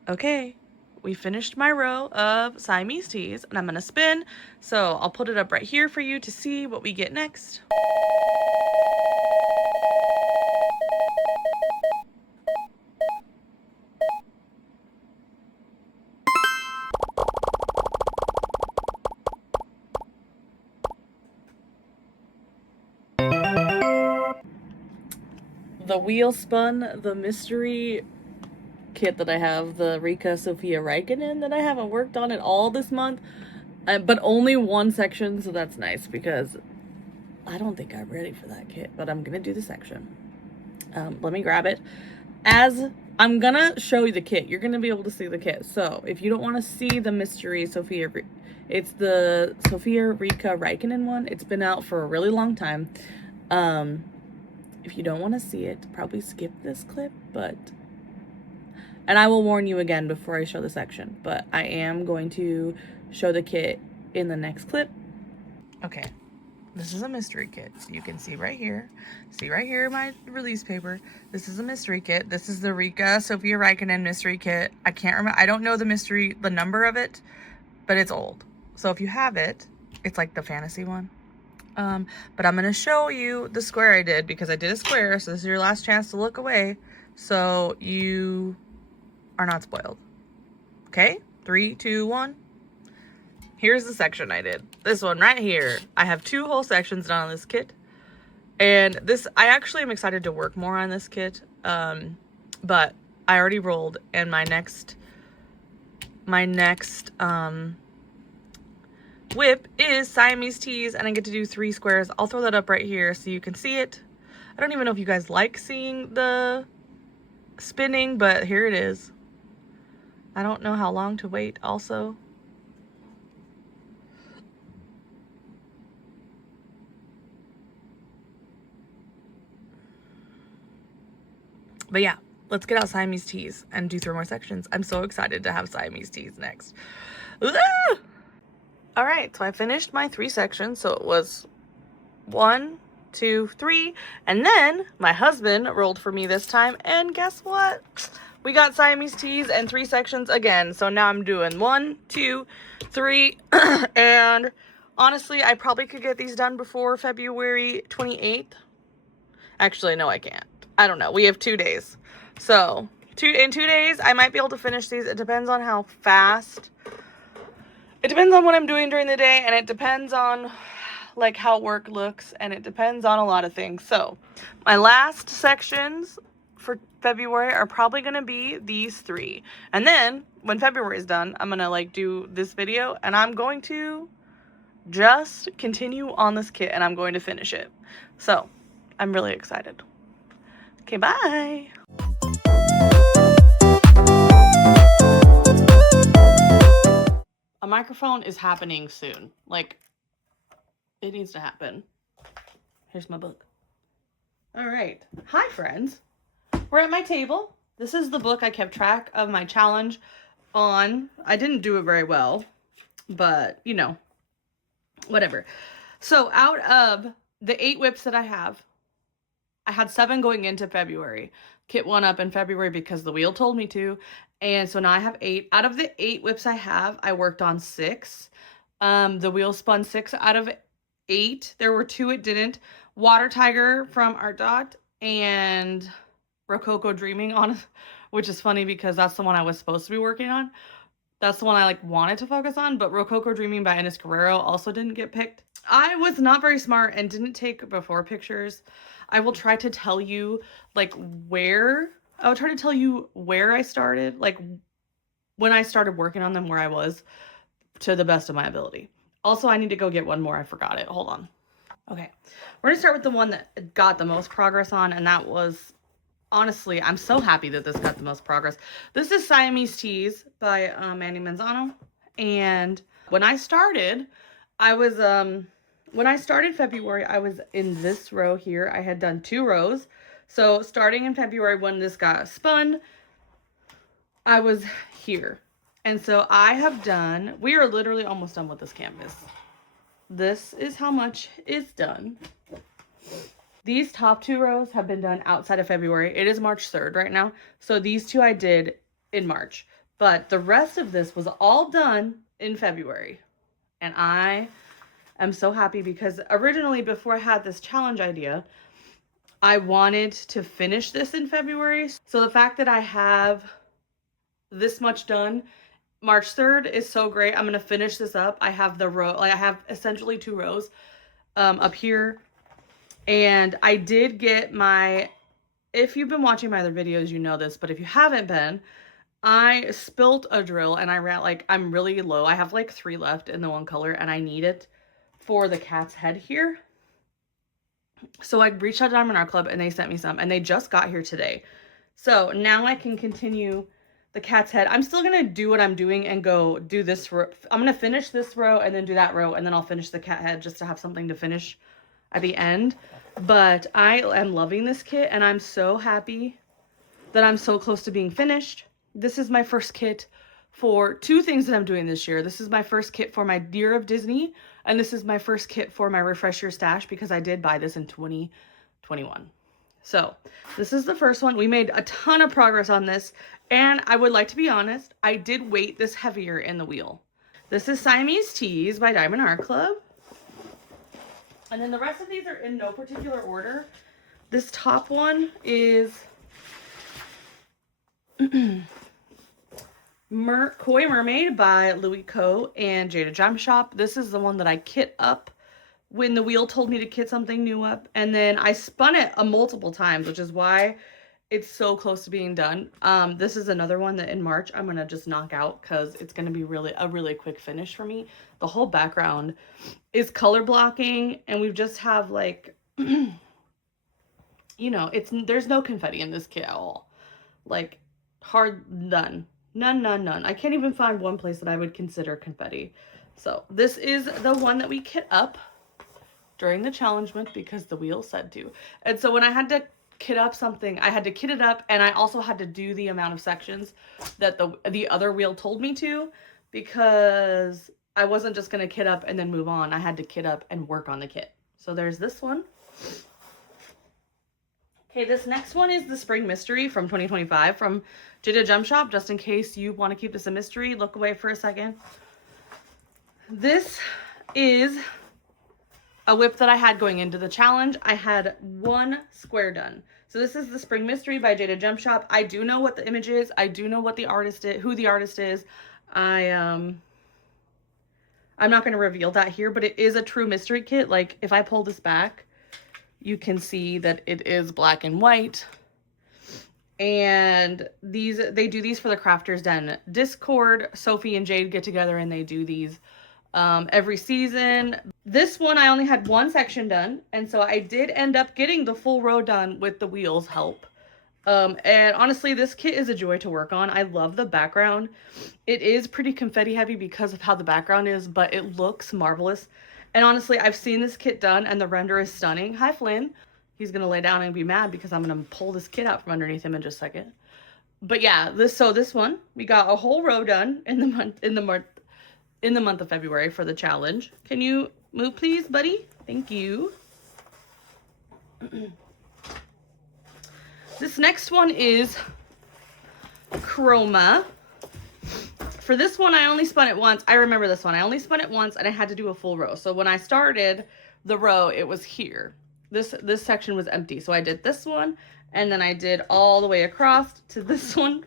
Okay, we finished my row of Siamese teas, and I'm gonna spin. So I'll put it up right here for you to see what we get next. The wheel spun the mystery kit that I have, the Rika Sophia Raikkonen that I haven't worked on at all this month, but only 1 section, so that's nice because I don't think I'm ready for that kit, but I'm gonna do the section. Let me grab it. As I'm gonna show you the kit, you're gonna be able to see the kit. So if you don't want to see the mystery Sophia, it's the Sophia Rika Raikkonen one. It's been out for a really long time. If you don't want to see it, probably skip this clip, and I will warn you again before I show the section, but I am going to show the kit in the next clip. Okay, this is a mystery kit. So you can see right here my release paper. This is a mystery kit. This is the Rika Sophia Raikkonen mystery kit. I can't remember, I don't know the number of it, but it's old. So if you have it, it's like the fantasy one. But I'm gonna show you the square I did because I did a square, so this is your last chance to look away so you are not spoiled. Okay, 3, 2, 1. Here's the section I did. This one right here. I have 2 whole sections done on this kit, and this, I actually am excited to work more on this kit, but I already rolled, and my next whip is Siamese teas, and I get to do 3 squares. I'll throw that up right here so you can see it. I don't even know if you guys like seeing the spinning, but here it is. I don't know how long to wait also. But yeah, let's get out Siamese teas and do 3 more sections. I'm so excited to have Siamese teas next. Ah! All right, so I finished my 3 sections. So it was 1, 2, 3, and then my husband rolled for me this time, and guess what? We got Siamese teas and 3 sections again. So now I'm doing 1, 2, 3, and honestly, I probably could get these done before February 28th. Actually, no, I can't. I don't know. We have 2 days. So in 2 days, I might be able to finish these. It depends on how fast. It depends on what I'm doing during the day, and it depends on like how work looks, and it depends on a lot of things. So my last sections for February are probably going to be these 3. And then when February is done, I'm going to like do this video, and I'm going to just continue on this kit, and I'm going to finish it. So I'm really excited. Okay, bye. A microphone is happening soon. Like, it needs to happen. Here's my book. All right. Hi, friends. We're at my table. This is the book I kept track of my challenge on. I didn't do it very well, but, you know, whatever. So out of the 8 whips that I have, I had 7 going into February. Kit 1 up in February because the wheel told me to. And so now I have 8. Out of the 8 whips I have, I worked on 6. The wheel spun 6 out of 8. There were 2 it didn't. Water Tiger from Art Dot and Rococo Dreaming on, which is funny because that's the one I was supposed to be working on. That's the one I like wanted to focus on, but Rococo Dreaming by Ines Guerrero also didn't get picked. I was not very smart and didn't take before pictures. I will try to tell you like I'll try to tell you where I started, like when I started working on them, where I was, to the best of my ability. Also, I need to go get one more. I forgot it. Hold on. Okay. We're gonna start with the one that got the most progress on, and that was, honestly, I'm so happy that this got the most progress. This is Siamese Teas by Mandy Manzano. And when I started, when I started February, I was in this row here. I had done 2 rows. So starting in February when this got spun, I was here. And so we are literally almost done with this canvas. This is how much is done. These top 2 rows have been done outside of February. It is March 3rd right now. So these 2 I did in March. But the rest of this was all done in February. And I am so happy because originally, before I had this challenge idea, I wanted to finish this in February. So the fact that I have this much done March 3rd is so great. I'm going to finish this up. I have the row, like I have essentially 2 rows up here. And I did get if you've been watching my other videos, you know this, but if you haven't been, I spilt a drill and I ran, like, I'm really low. I have like 3 left in the one color and I need it for the cat's head here. So I reached out to Diamond Art Club and they sent me some and they just got here today. So now I can continue the cat's head. I'm still going to do what I'm doing and go do this row. I'm going to finish this row and then do that row and then I'll finish the cat head just to have something to finish at the end. But I am loving this kit and I'm so happy that I'm so close to being finished. This is my first kit for 2 things that I'm doing this year. This is my first kit for my Year of Disney, and this is my first kit for my Refresh Your Stash because I did buy this in 2021. So this is the first one. We made a ton of progress on this, and I would like to be honest, I did weight this heavier in the wheel. This is Siamese Teas by Diamond Art Club. And then the rest of these are in no particular order. This top one is Koi Mermaid by Louis Ko and Jada Gem Shop. This is the one that I kit up when the wheel told me to kit something new up. And then I spun it multiple times, which is why it's so close to being done. This is another one that in March I'm going to just knock out because it's going to be a really quick finish for me. The whole background is color blocking and we just have like, you know, there's no confetti in this kit at all. Like none. I can't even find one place that I would consider confetti. So this is the one that we kit up during the challenge month because the wheel said to. And so when I had to kit up something, I had to kit it up and I also had to do the amount of sections that the other wheel told me to because I wasn't just going to kit up and then move on. I had to kit up and work on the kit. So there's this one. Okay, this next one is the Spring Mystery from 2025 from Jada Gem Shop. Just in case you want to keep this a mystery, look away for a second. This is a whip that I had going into the challenge. I had 1 square done. So this is the Spring Mystery by Jada Gem Shop. I do know what the image is. I do know what the artist is, who the artist is. I'm not going to reveal that here, but it is a true mystery kit. Like if I pull this back, you can see that it is black and white. And they do these for the Crafters Den Discord. Sophie and Jade get together and they do these every season. This one I only had 1 section done, and so I did end up getting the full row done with the wheels help. And honestly, this kit is a joy to work on. I love the background. It is pretty confetti heavy because of how the background is, but it looks marvelous. And honestly, I've seen this kit done and the render is stunning. Hi, Flynn. He's going to lay down and be mad because I'm going to pull this kit out from underneath him in just a second. But yeah, this one, we got a whole row done in the month of February for the challenge. Can you move, please, buddy? Thank you. This next one is Chroma. For this one, I only spun it once. I remember this one. I only spun it once and I had to do a full row. So when I started the row, it was here. this section was empty. So I did this one, and then I did all the way across to this one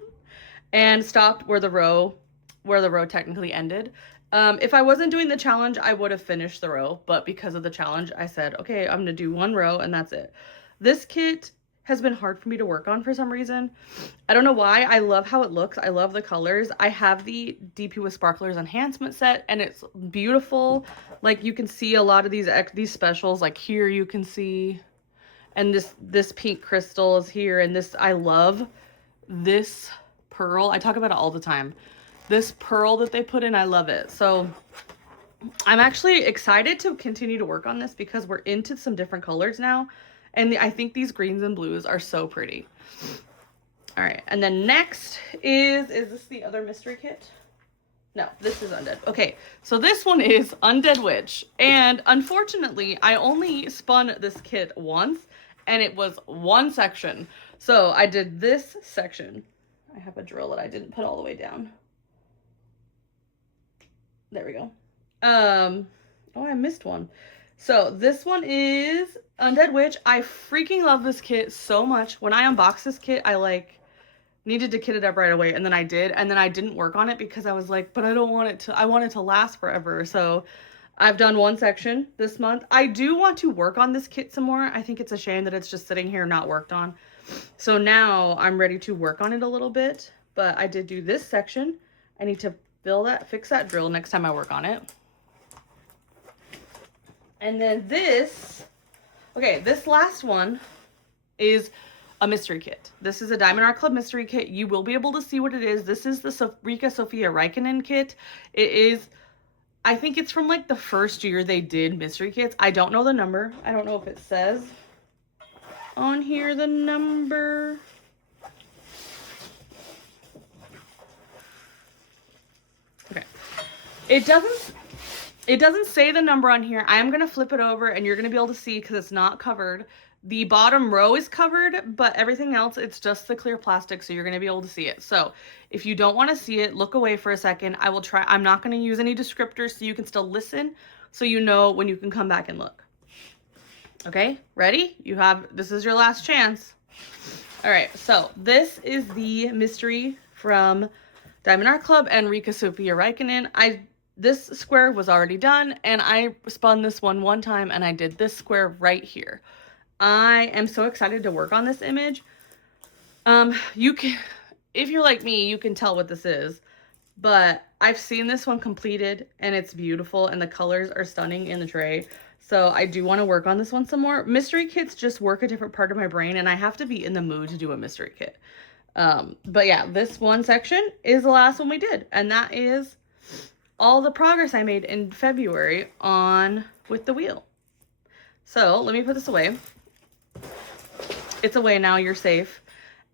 and stopped where the row technically ended. If I wasn't doing the challenge, I would have finished the row, but because of the challenge, I said, okay, I'm gonna do one row and that's it. This kit has been hard for me to work on for some reason. I don't know why. I love how it looks. I love the colors. I have the DP with Sparklers enhancement set, and it's beautiful. Like, you can see a lot of these specials, like here you can see, and this pink crystal is here, and this, I love this pearl. I talk about it all the time. This pearl that they put in, I love it. So I'm actually excited to continue to work on this because we're into some different colors now. And I think these greens and blues are so pretty. All right, and then next is this the other mystery kit? No, this is Undead. Okay, so this one is Undead Witch. And unfortunately, I only spun this kit once, and it was one section. So I did this section. I have a drill that I didn't put all the way down. There we go. Oh, I missed one. So this one is Undead Witch. I freaking love this kit so much. When I unboxed this kit, I like needed to kit it up right away, and then I did, and then I didn't work on it because I was like, but I don't want it to, I want it to last forever. So I've done one section this month. I do want to work on this kit some more. I think it's a shame that it's just sitting here not worked on. So now I'm ready to work on it a little bit, but I did do this section. I need to fix that drill next time I work on it. And then this, okay, this last one is a mystery kit. This is a Diamond Art Club mystery kit. You will be able to see what it is. This is the Rika Sofia Räikkönen kit. It is, I think it's from like the first year they did mystery kits. I don't know the number. I don't know if it says on here the number. Okay. It doesn't say the number on here. I am going to flip it over and you're going to be able to see because it's not covered. The bottom row is covered, but everything else, it's just the clear plastic, so you're going to be able to see it. So if you don't want to see it, look away for a second. I will try. I'm not going to use any descriptors so you can still listen, so you know when you can come back and look. Okay, ready? This is your last chance. All right, so this is the mystery from Diamond Art Club and Rika Sofia Räikkönen. This square was already done, and I spun this one time, and I did this square right here. I am so excited to work on this image. You can, if you're like me, you can tell what this is, but I've seen this one completed, and it's beautiful, and the colors are stunning in the tray. So I do want to work on this one some more. Mystery kits just work a different part of my brain, and I have to be in the mood to do a mystery kit. But yeah, this one section is the last one we did, and that is all the progress I made in February with the wheel. So let me put this away. It's away now, you're safe.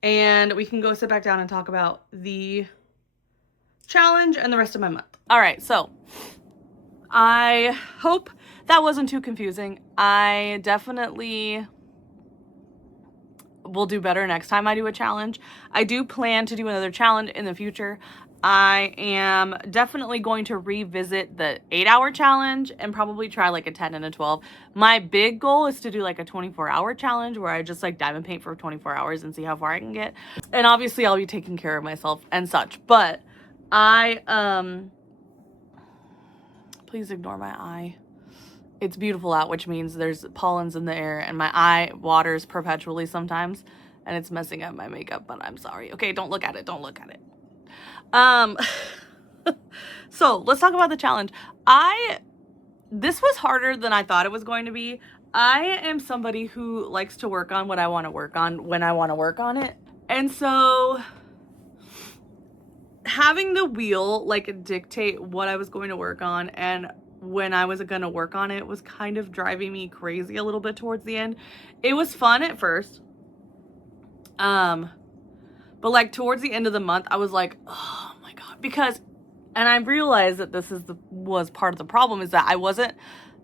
And we can go sit back down and talk about the challenge and the rest of my month. All right, so I hope that wasn't too confusing. I definitely will do better next time I do a challenge. I do plan to do another challenge in the future. I am definitely going to revisit the 8-hour challenge and probably try like a 10 and a 12. My big goal is to do like a 24-hour challenge where I just like diamond paint for 24 hours and see how far I can get. And obviously I'll be taking care of myself and such, but please ignore my eye. It's beautiful out, which means there's pollens in the air and my eye waters perpetually sometimes and it's messing up my makeup, but I'm sorry. Okay, don't look at it. Don't look at it. So let's talk about the challenge. This was harder than I thought it was going to be. I am somebody who likes to work on what I want to work on when I want to work on it. And so having the wheel like dictate what I was going to work on and when I was going to work on it was kind of driving me crazy a little bit towards the end. It was fun at first. But like towards the end of the month, I was like, oh my God, because, and I realized that this was part of the problem, is that I wasn't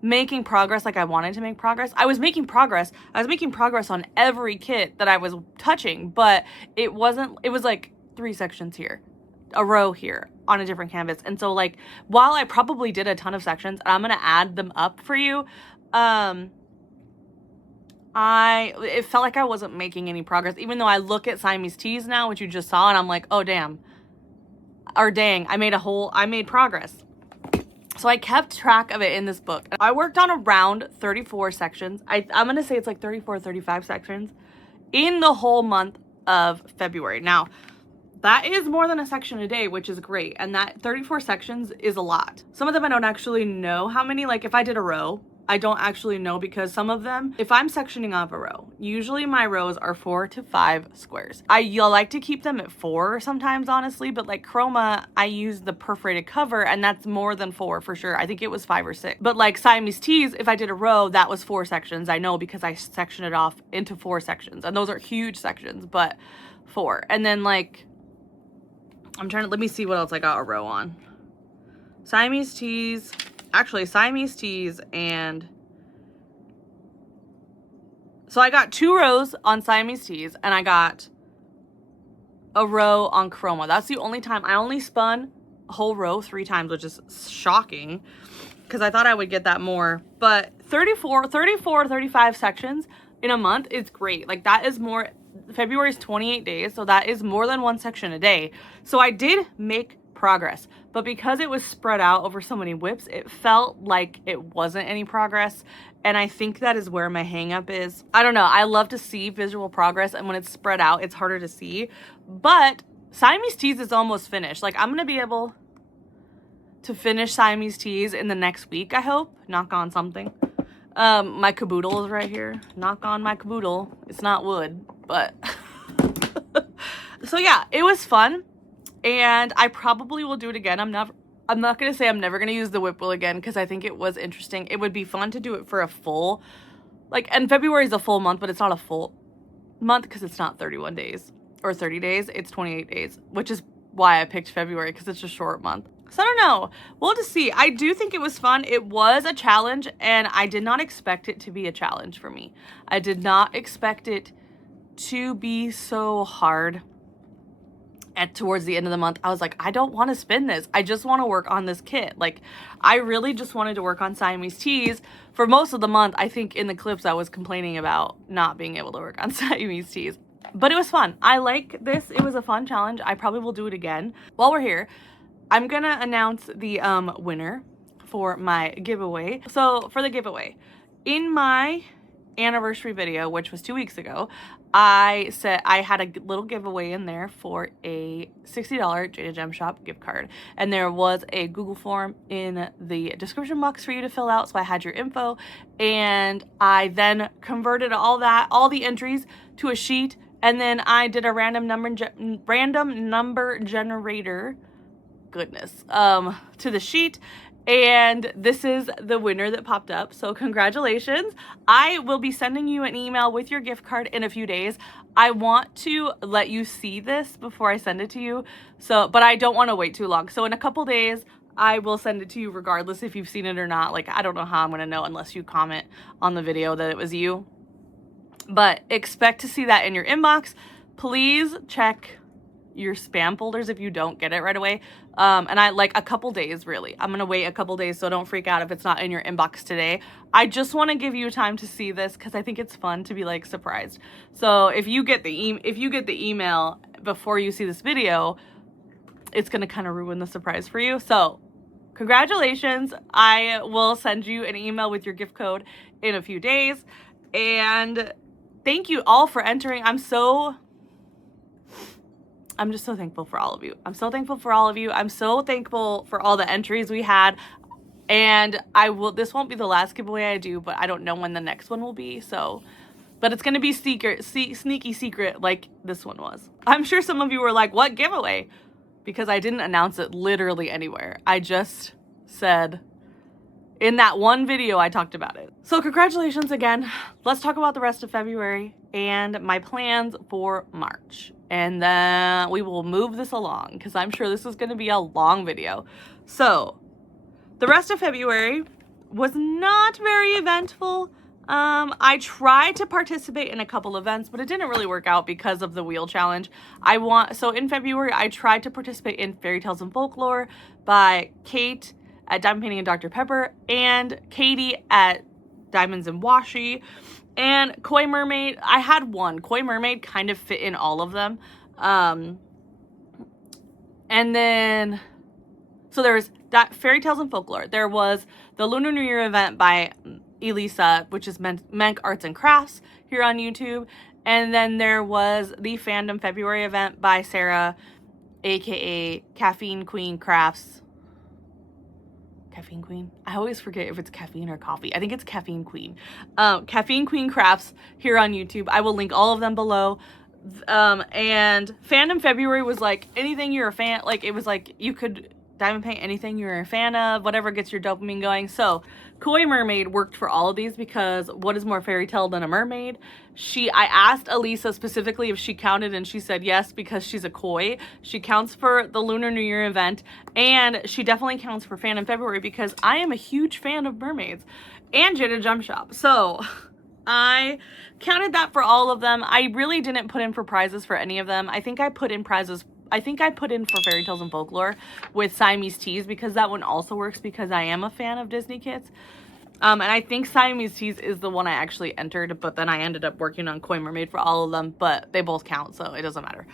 making progress like I wanted to make progress. I was making progress. I was making progress on every kit that I was touching, but it was like 3 sections here, a row here on a different canvas. And so like, while I probably did a ton of sections, and I'm going to add them up for you, it felt like I wasn't making any progress, even though I look at Siamese Teas now, which you just saw, and I'm like, oh damn, or dang, I made progress. So I kept track of it in this book. I worked on around 34 sections. I'm gonna say it's like 34, 35 sections in the whole month of February. Now, that is more than a section a day, which is great. And that 34 sections is a lot. Some of them I don't actually know how many. Like if I did a row, I don't actually know, because some of them, if I'm sectioning off a row, usually my rows are 4 to 5 squares. I like to keep them at 4 sometimes, honestly, but like Chroma, I use the perforated cover, and that's more than 4 for sure. I think it was 5 or 6. But like Siamese Teas, if I did a row, that was 4 sections. I know because I sectioned it off into 4 sections, and those are huge sections, but 4. And then like, let me see what else I got a row on. Siamese Teas and, so I got 2 rows on Siamese Teas, and I got a row on Chroma. That's the only time. I only spun a whole row 3 times, which is shocking, because I thought I would get that more. But 34, 35 sections in a month is great. Like that is more. February is 28 days, so that is more than 1 section a day. So I did make progress, but because it was spread out over so many whips, it felt like it wasn't any progress. And I think that is where my hang up is. I don't know. I love to see visual progress, and when it's spread out, it's harder to see. But Siamese Teas is almost finished. Like I'm gonna be able to finish Siamese Teas in the next week, I hope. Knock on something. My caboodle is right here. Knock on my caboodle. It's not wood, but so yeah, it was fun, and I probably will do it again. I'm not gonna say I'm never gonna use the whip wheel again, because I think it was interesting. It would be fun to do it for a full, like, and February is a full month, but it's not a full month because it's not 31 days or 30 days. It's 28 days, which is why I picked February, because it's a short month. So I don't know. We'll just see. I do think it was fun. It was a challenge, and I did not expect it to be a challenge for me. I did not expect it to be so hard. Towards the end of the month, I was like, I don't want to spin this. I just want to work on this kit. Like, I really just wanted to work on Siamese Teas for most of the month. I think in the clips I was complaining about not being able to work on Siamese Teas. But it was fun. I like this. It was a fun challenge. I probably will do it again. While we're here, I'm gonna announce the winner for my giveaway. So for the giveaway, in my anniversary video, which was 2 weeks ago, I said I had a little giveaway in there for a $60 Jada Gem Shop gift card, and there was a Google form in the description box for you to fill out, so I had your info, and I then converted all the entries to a sheet, and then I did a random number generator, goodness, to the sheet. And this is the winner that popped up. So congratulations. I will be sending you an email with your gift card in a few days. I want to let you see this before I send it to you. But I don't want to wait too long. So in a couple days, I will send it to you regardless if you've seen it or not. Like, I don't know how I'm going to know unless you comment on the video that it was you. But expect to see that in your inbox. Please check your spam folders if you don't get it right away. And I like a couple days, really. I'm gonna wait a couple days, so don't freak out if it's not in your inbox today. I just want to give you time to see this because I think it's fun to be like surprised. So if you get the email before you see this video, it's gonna kind of ruin the surprise for you. So congratulations. I will send you an email with your gift code in a few days. And thank you all for entering. I'm just so thankful for all of you. I'm so thankful for all of you. I'm so thankful for all the entries we had. And this won't be the last giveaway I do, but I don't know when the next one will be. But it's going to be sneaky secret like this one was. I'm sure some of you were like, what giveaway? Because I didn't announce it literally anywhere. I just said in that one video I talked about it. So congratulations again. Let's talk about the rest of February and my plans for March. And then we will move this along because I'm sure this is going to be a long video. So the rest of February was not very eventful. I tried to participate in a couple events, but it didn't really work out because of the wheel challenge. So in February, I tried to participate in Fairy Tales and Folklore by Kate at Diamond Painting and Dr. Pepper and Katie at Diamonds and Washi. And Koi Mermaid, I had one. Koi Mermaid kind of fit in all of them. And then, so there was that Fairy Tales and Folklore. There was the Lunar New Year event by Elisa, which is Menk Arts and Crafts here on YouTube. And then there was the Fandom February event by Sarah, aka Caffeine Queen Crafts. Caffeine Queen? I always forget if it's caffeine or coffee. I think it's Caffeine Queen. Caffeine Queen Crafts here on YouTube. I will link all of them below. And Fandom February was like anything you're a fan, like it was like you could diamond paint anything you're a fan of, whatever gets your dopamine going. So Koi Mermaid worked for all of these because what is more fairy tale than a mermaid? I asked Elisa specifically if she counted and she said yes because she's a koi. She counts for the Lunar New Year event and she definitely counts for Fandom February because I am a huge fan of mermaids and Jada Jump Shop. So I counted that for all of them. I really didn't put in for prizes for any of them. I think I put in prizes. I think I put in for Fairy Tales and Folklore with Siamese Teas because that one also works because I am a fan of Disney Kids. And I think Siamese Teas is the one I actually entered, but then I ended up working on Koi Mermaid for all of them, but they both count, so it doesn't matter.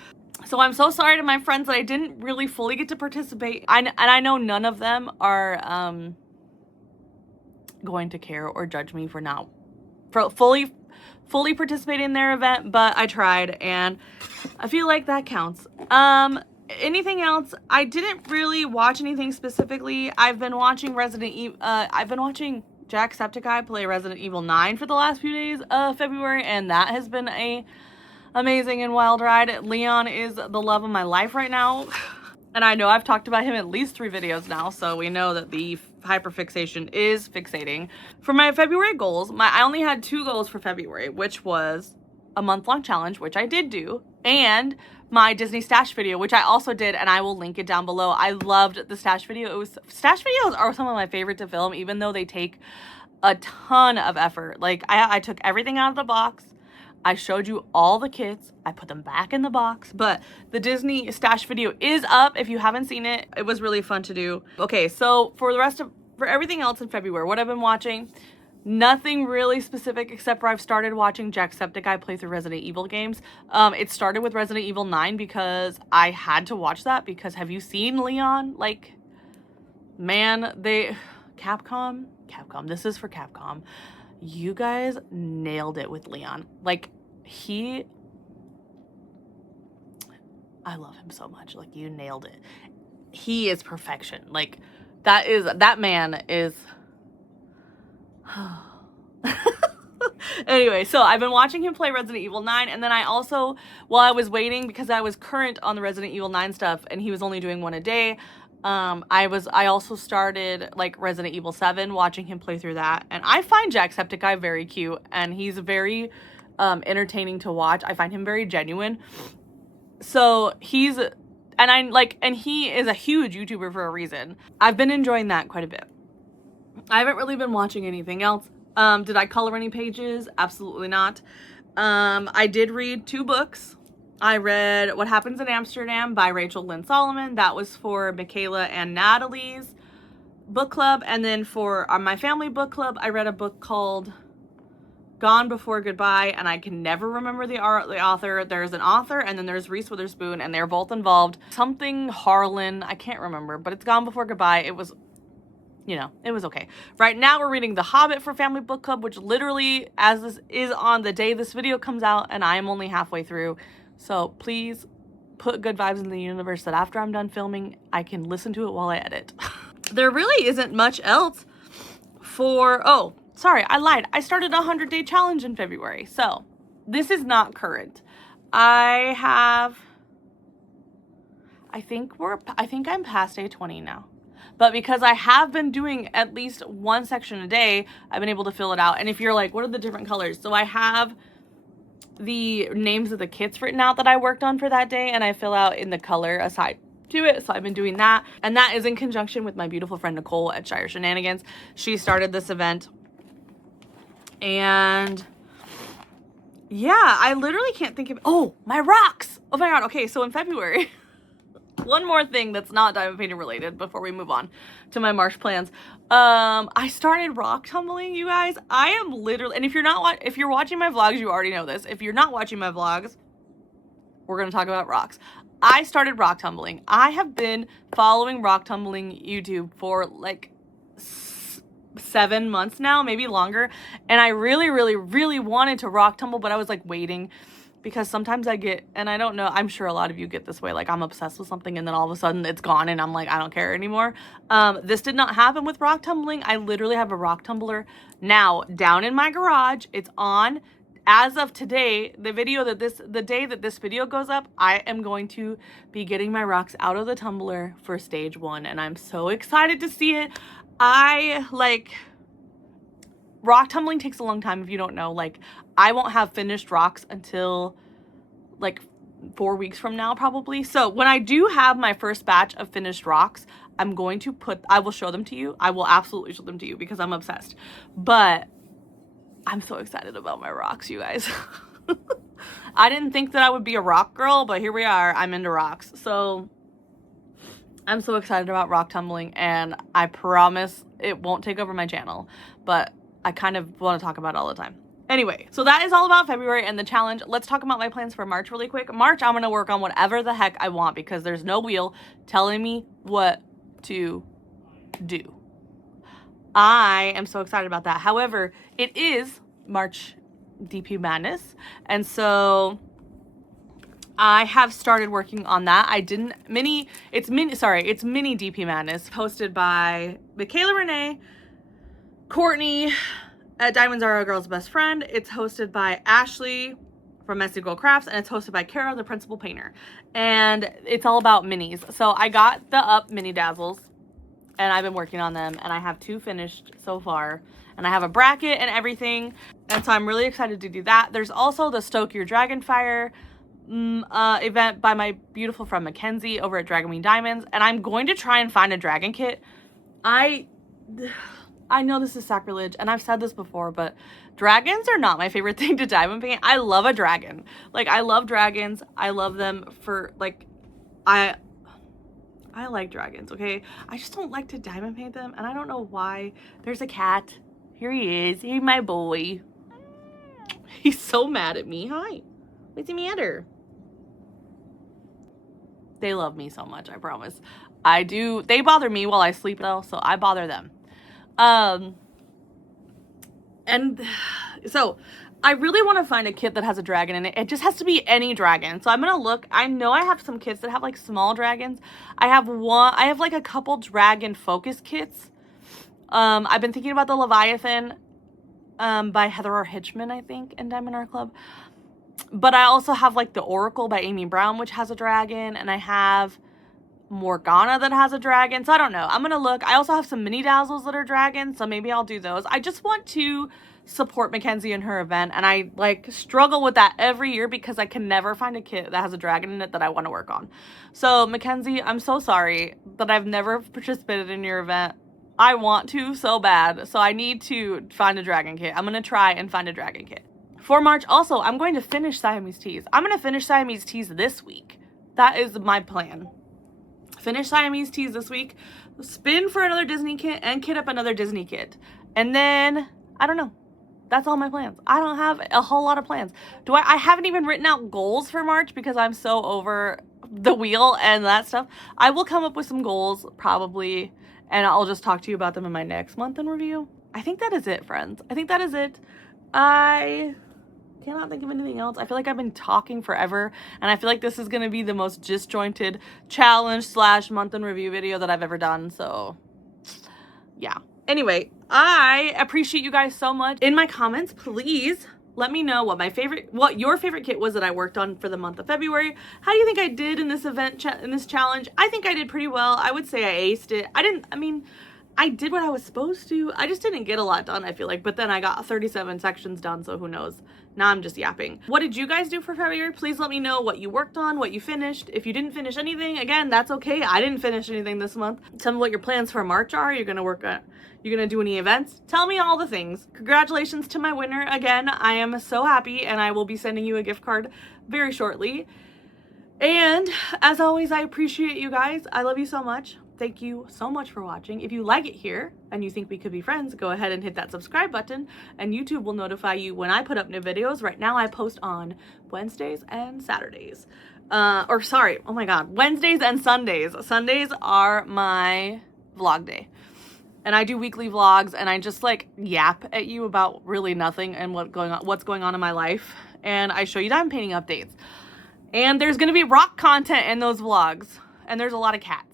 So I'm so sorry to my friends that I didn't really fully get to participate. And I know none of them are going to care or judge me for not fully participating in their event, but I tried and I feel like that counts. Anything else? I didn't really watch anything specifically. I've been watching I've been watching Jacksepticeye play Resident Evil 9 for the last few days of February, and that has been a amazing and wild ride. Leon is the love of my life right now. And I know I've talked about him at least 3 videos now, so we know that the hyperfixation is fixating. For my February goals, I only had 2 goals for February, which was a month-long challenge, which I did do, and my Disney stash video, which I also did, and I will link it down below. I loved the stash video. Stash videos are some of my favorite to film, even though they take a ton of effort. Like, I took everything out of the box. I showed you all the kits. I put them back in the box, but the Disney stash video is up if you haven't seen it. It was really fun to do. Okay, so for everything else in February, what I've been watching, nothing really specific except for I've started watching Jacksepticeye play through Resident Evil games. It started with Resident Evil 9 because I had to watch that because have you seen Leon? Like, man, Capcom, this is for Capcom. You guys nailed it with Leon. Like, I love him so much. Like, you nailed it. He is perfection. Like, that man is... Anyway, so I've been watching him play Resident Evil 9, and then I also, while I was waiting, because I was current on the Resident Evil 9 stuff, and he was only doing 1 a day, I also started, like, Resident Evil 7, watching him play through that, and I find Jacksepticeye very cute, and he's very, entertaining to watch. I find him very genuine. So, he is a huge YouTuber for a reason. I've been enjoying that quite a bit. I haven't really been watching anything else. Did I color any pages? Absolutely not. I did read 2 books. I read What Happens in Amsterdam by Rachel Lynn Solomon. That was for Michaela and Natalie's book club. And then for my family book club, I read a book called Gone Before Goodbye, and I can never remember the author. There's an author, and then there's Reese Witherspoon, and they're both involved. Something Harlan, I can't remember, but it's Gone Before Goodbye. It was, it was okay. Right now we're reading The Hobbit for Family Book Club, which literally, as this is on the day this video comes out, and I am only halfway through. So please put good vibes in the universe that after I'm done filming, I can listen to it while I edit. There really isn't much else oh, sorry, I lied. I started a 100-day challenge in February. So this is not current. I think I'm past day 20 now. But because I have been doing at least 1 section a day, I've been able to fill it out. And if you're like, what are the different colors? So I have the names of the kits written out that I worked on for that day, and I fill out in the color aside to it. So I've been doing that, and that is in conjunction with my beautiful friend Nicole at Shire Shenanigans. She started this event, and yeah, I literally can't think of my rocks. Oh my god. Okay, so in February one more thing that's not diamond painting related before we move on to my March plans. I started rock tumbling, you guys. I am literally, and if you're watching my vlogs, you already know this. If you're not watching my vlogs, we're gonna talk about rocks. I started rock tumbling. I have been following rock tumbling YouTube for like 7 months now, maybe longer, and I really wanted to rock tumble, but I was like waiting, because sometimes I get, and I don't know, I'm sure a lot of you get this way, like I'm obsessed with something and then all of a sudden it's gone and I'm like, I don't care anymore. This did not happen with rock tumbling. I literally have a rock tumbler now down in my garage. It's on. As of today, the day that this video goes up, I am going to be getting my rocks out of the tumbler for stage 1, and I'm so excited to see it. Rock tumbling takes a long time, if you don't know. Like, I won't have finished rocks until like 4 weeks from now, probably. So when I do have my first batch of finished rocks, I will show them to you. I will absolutely show them to you because I'm obsessed. But I'm so excited about my rocks, you guys. I didn't think that I would be a rock girl, but here we are. I'm into rocks. So I'm so excited about rock tumbling, and I promise it won't take over my channel, but I kind of want to talk about it all the time. Anyway, so that is all about February and the challenge. Let's talk about my plans for March really quick. March, I'm going to work on whatever the heck I want because there's no wheel telling me what to do. I am so excited about that. However, it is March DP Madness, and so I have started working on that. It's mini DP Madness, hosted by Michaela Renee, Courtney at Diamonds Are a Girl's Best Friend. It's hosted by Ashley from Messy Girl Crafts, and it's hosted by Kara, the principal painter. And it's all about minis. So I got the Up mini dazzles, and I've been working on them, and I have 2 finished so far. And I have a bracket and everything, and so I'm really excited to do that. There's also the Stoke Your Dragonfire event by my beautiful friend Mackenzie over at Dragon Wing Diamonds, and I'm going to try and find a dragon kit. I know this is sacrilege, and I've said this before, but dragons are not my favorite thing to diamond paint. I love a dragon. Like, I love dragons. I love them for, like, I like dragons, okay? I just don't like to diamond paint them, and I don't know why. There's a cat. Here he is. Hey, my boy. He's so mad at me. Hi. What's the matter? They love me so much, I promise. I do. They bother me while I sleep, though, so I bother them. And so I really want to find a kit that has a dragon in it. It just has to be any dragon. So I'm going to look. I know I have some kits that have like small dragons. I have like a couple dragon focus kits. I've been thinking about the Leviathan, by Heather R. Hitchman, I think, in Diamond Art Club. But I also have like the Oracle by Amy Brown, which has a dragon, and I have Morgana that has a dragon. So I don't know. I'm gonna look. I also have some mini dazzles that are dragons, so maybe I'll do those. I just want to support Mackenzie in her event, and I like struggle with that every year because I can never find a kit that has a dragon in it that I want to work on. So Mackenzie, I'm so sorry that I've never participated in your event. I want to so bad, so I need to find a dragon kit. I'm gonna try and find a dragon kit. For March, also, I'm going to finish Siamese Teas. I'm going to finish Siamese Teas this week. That is my plan. Finish Siamese Teas this week, spin for another Disney kit, and kit up another Disney kit. And then, I don't know. That's all my plans. I don't have a whole lot of plans. I haven't even written out goals for March because I'm so over the wheel and that stuff. I will come up with some goals, probably, and I'll just talk to you about them in my next month in review. I think that is it, friends. I think that is it. I cannot think of anything else. I feel like I've been talking forever, and I feel like this is going to be the most disjointed challenge / month in review video that I've ever done, so yeah. Anyway, I appreciate you guys so much. In my comments, please let me know what your favorite kit was that I worked on for the month of February. How do you think I did in this event, in this challenge? I think I did pretty well. I would say I aced it. I did what I was supposed to. I just didn't get a lot done, I feel like. But then I got 37 sections done, so who knows? Now I'm just yapping. What did you guys do for February? Please let me know what you worked on, what you finished. If you didn't finish anything, again, that's okay. I didn't finish anything this month. Tell me what your plans for March are. You're gonna do any events? Tell me all the things. Congratulations to my winner. Again, I am so happy, and I will be sending you a gift card very shortly. And as always, I appreciate you guys. I love you so much. Thank you so much for watching. If you like it here and you think we could be friends, go ahead and hit that subscribe button, and YouTube will notify you when I put up new videos. Right now I post on Wednesdays and Saturdays. Oh my God, Wednesdays and Sundays. Sundays are my vlog day. And I do weekly vlogs, and I just like yap at you about really nothing and what's going on in my life. And I show you diamond painting updates. And there's gonna be rock content in those vlogs. And there's a lot of cats.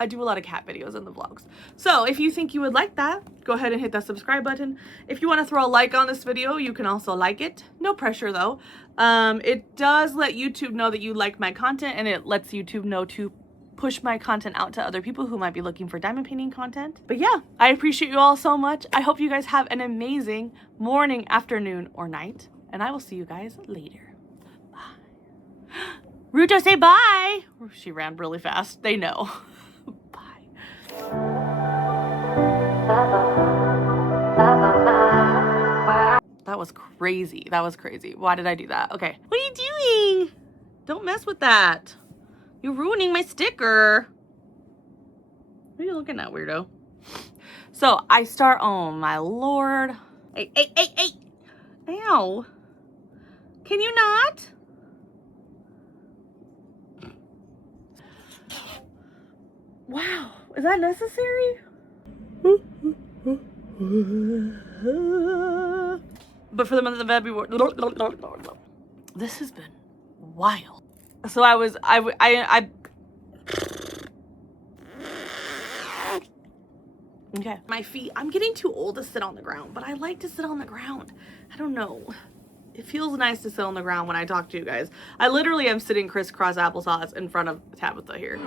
I do a lot of cat videos in the vlogs. So if you think you would like that, go ahead and hit that subscribe button. If you want to throw a like on this video, you can also like it. No pressure though. It does let YouTube know that you like my content, and it lets YouTube know to push my content out to other people who might be looking for diamond painting content. But yeah, I appreciate you all so much. I hope you guys have an amazing morning, afternoon, or night, and I will see you guys later. Bye. Ruto, say bye. She ran really fast. They know. That was crazy. That was crazy. Why did I do that? Okay. What are you doing? Don't mess with that. You're ruining my sticker. What are you looking at, weirdo? So I start, oh my Lord. Hey, hey, hey, hey. Ow. Can you not? Wow. Is that necessary? But for the month of February, this has been wild. So okay. My feet, I'm getting too old to sit on the ground, but I like to sit on the ground. I don't know. It feels nice to sit on the ground when I talk to you guys. I literally am sitting crisscross applesauce in front of Tabitha here.